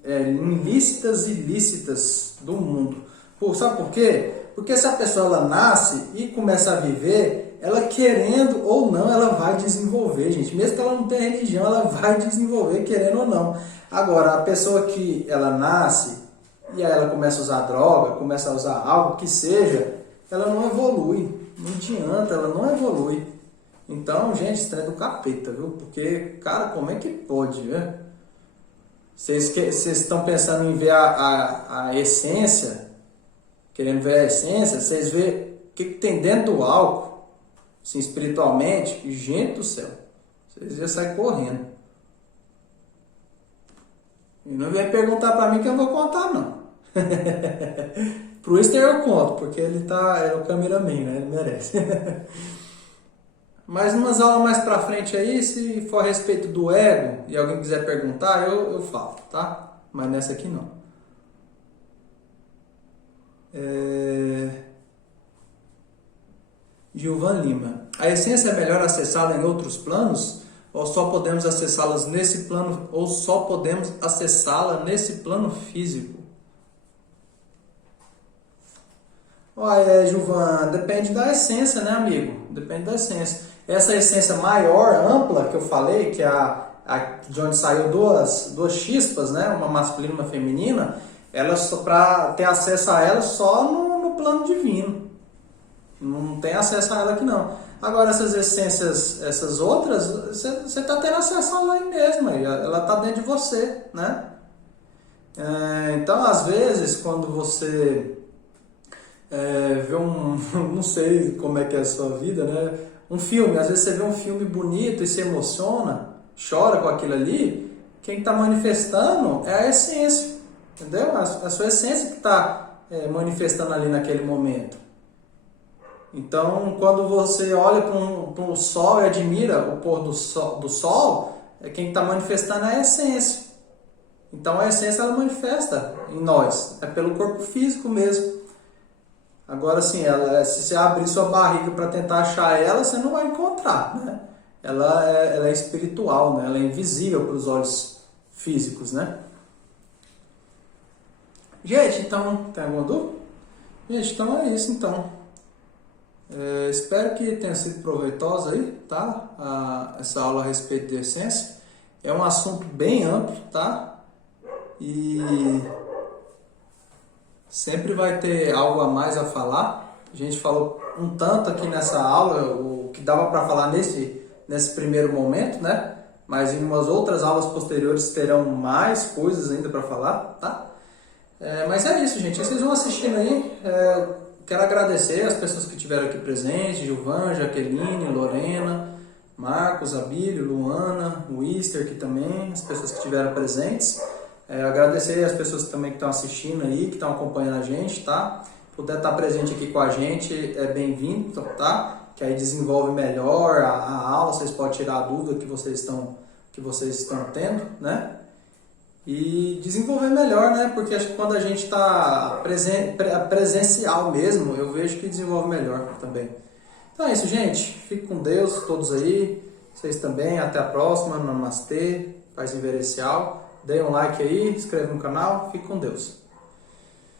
ilícitas e ilícitas do mundo. Sabe por quê? Porque se a pessoa ela nasce e começa a viver, ela querendo ou não, ela vai desenvolver, gente. Mesmo que ela não tenha religião, ela vai desenvolver, querendo ou não. Agora, a pessoa que ela nasce e aí ela começa a usar droga, começa a usar algo que seja, ela não evolui. Não adianta, ela não evolui. Então, gente, isso é do capeta, viu? Porque, cara, como é que pode, né? Vocês estão pensando em ver a essência, querendo ver a essência, vocês vê o que tem dentro do álcool, assim, espiritualmente, e gente do céu, vocês iam sair correndo. E não vem perguntar pra mim que eu não vou contar, não. Pro Easter eu conto, porque ele é o cameraman, né? Ele merece. Mas umas aulas mais pra frente aí, se for a respeito do ego e alguém quiser perguntar, eu falo, tá? Mas nessa aqui não. Gilvan Lima. A essência é melhor acessá-la em outros planos? Ou só podemos acessá-las nesse plano? Ou só podemos acessá-la nesse plano físico? Olha, Gilvan, depende da essência, né, amigo? Depende da essência. Essa essência maior, ampla, que eu falei, que é de onde saiu duas chispas, né? Uma masculina e uma feminina, para ter acesso a ela só no plano divino. Não tem acesso a ela aqui, não. Agora, essas essências, essas outras, você está tendo acesso a ela aí mesmo. Ela está dentro de você, né? Então, às vezes, quando você vê não sei como é que é a sua vida, né? Um filme, às vezes você vê um filme bonito e se emociona, chora com aquilo ali, quem está manifestando é a essência, entendeu? A sua essência que está manifestando ali naquele momento. Então, quando você olha para o sol e admira o pôr do sol, quem está manifestando é a essência. Então, a essência ela manifesta em nós, é pelo corpo físico mesmo. Agora, assim, se você abrir sua barriga para tentar achar ela, você não vai encontrar, né? Ela é espiritual, né? Ela é invisível para os olhos físicos, né? Gente, então, tem alguma dúvida? Gente, então é isso, então. Espero que tenha sido proveitosa aí, tá? Essa aula a respeito de essência. É um assunto bem amplo, tá? E sempre vai ter algo a mais a falar. A gente falou um tanto aqui nessa aula, o que dava para falar nesse primeiro momento, né? Mas em umas outras aulas posteriores terão mais coisas ainda para falar, tá? Mas é isso, gente. Vocês vão assistindo aí. Quero agradecer as pessoas que estiveram aqui presentes: Gilvan, Jaqueline, Lorena, Marcos, Abílio, Luana, o Easter aqui também, as pessoas que estiveram presentes. Agradecer as pessoas também que estão assistindo aí, que estão acompanhando a gente, tá? Puder estar presente aqui com a gente, é bem-vindo, tá? Que aí desenvolve melhor a aula, vocês podem tirar a dúvida que vocês estão tendo, né? E desenvolver melhor, né? Porque acho que quando a gente está presencial mesmo, eu vejo que desenvolve melhor também. Então é isso, gente. Fique com Deus, todos aí. Vocês também. Até a próxima. Namastê. Paz inverencial. Deem um like aí, inscreva no canal. Fique com Deus.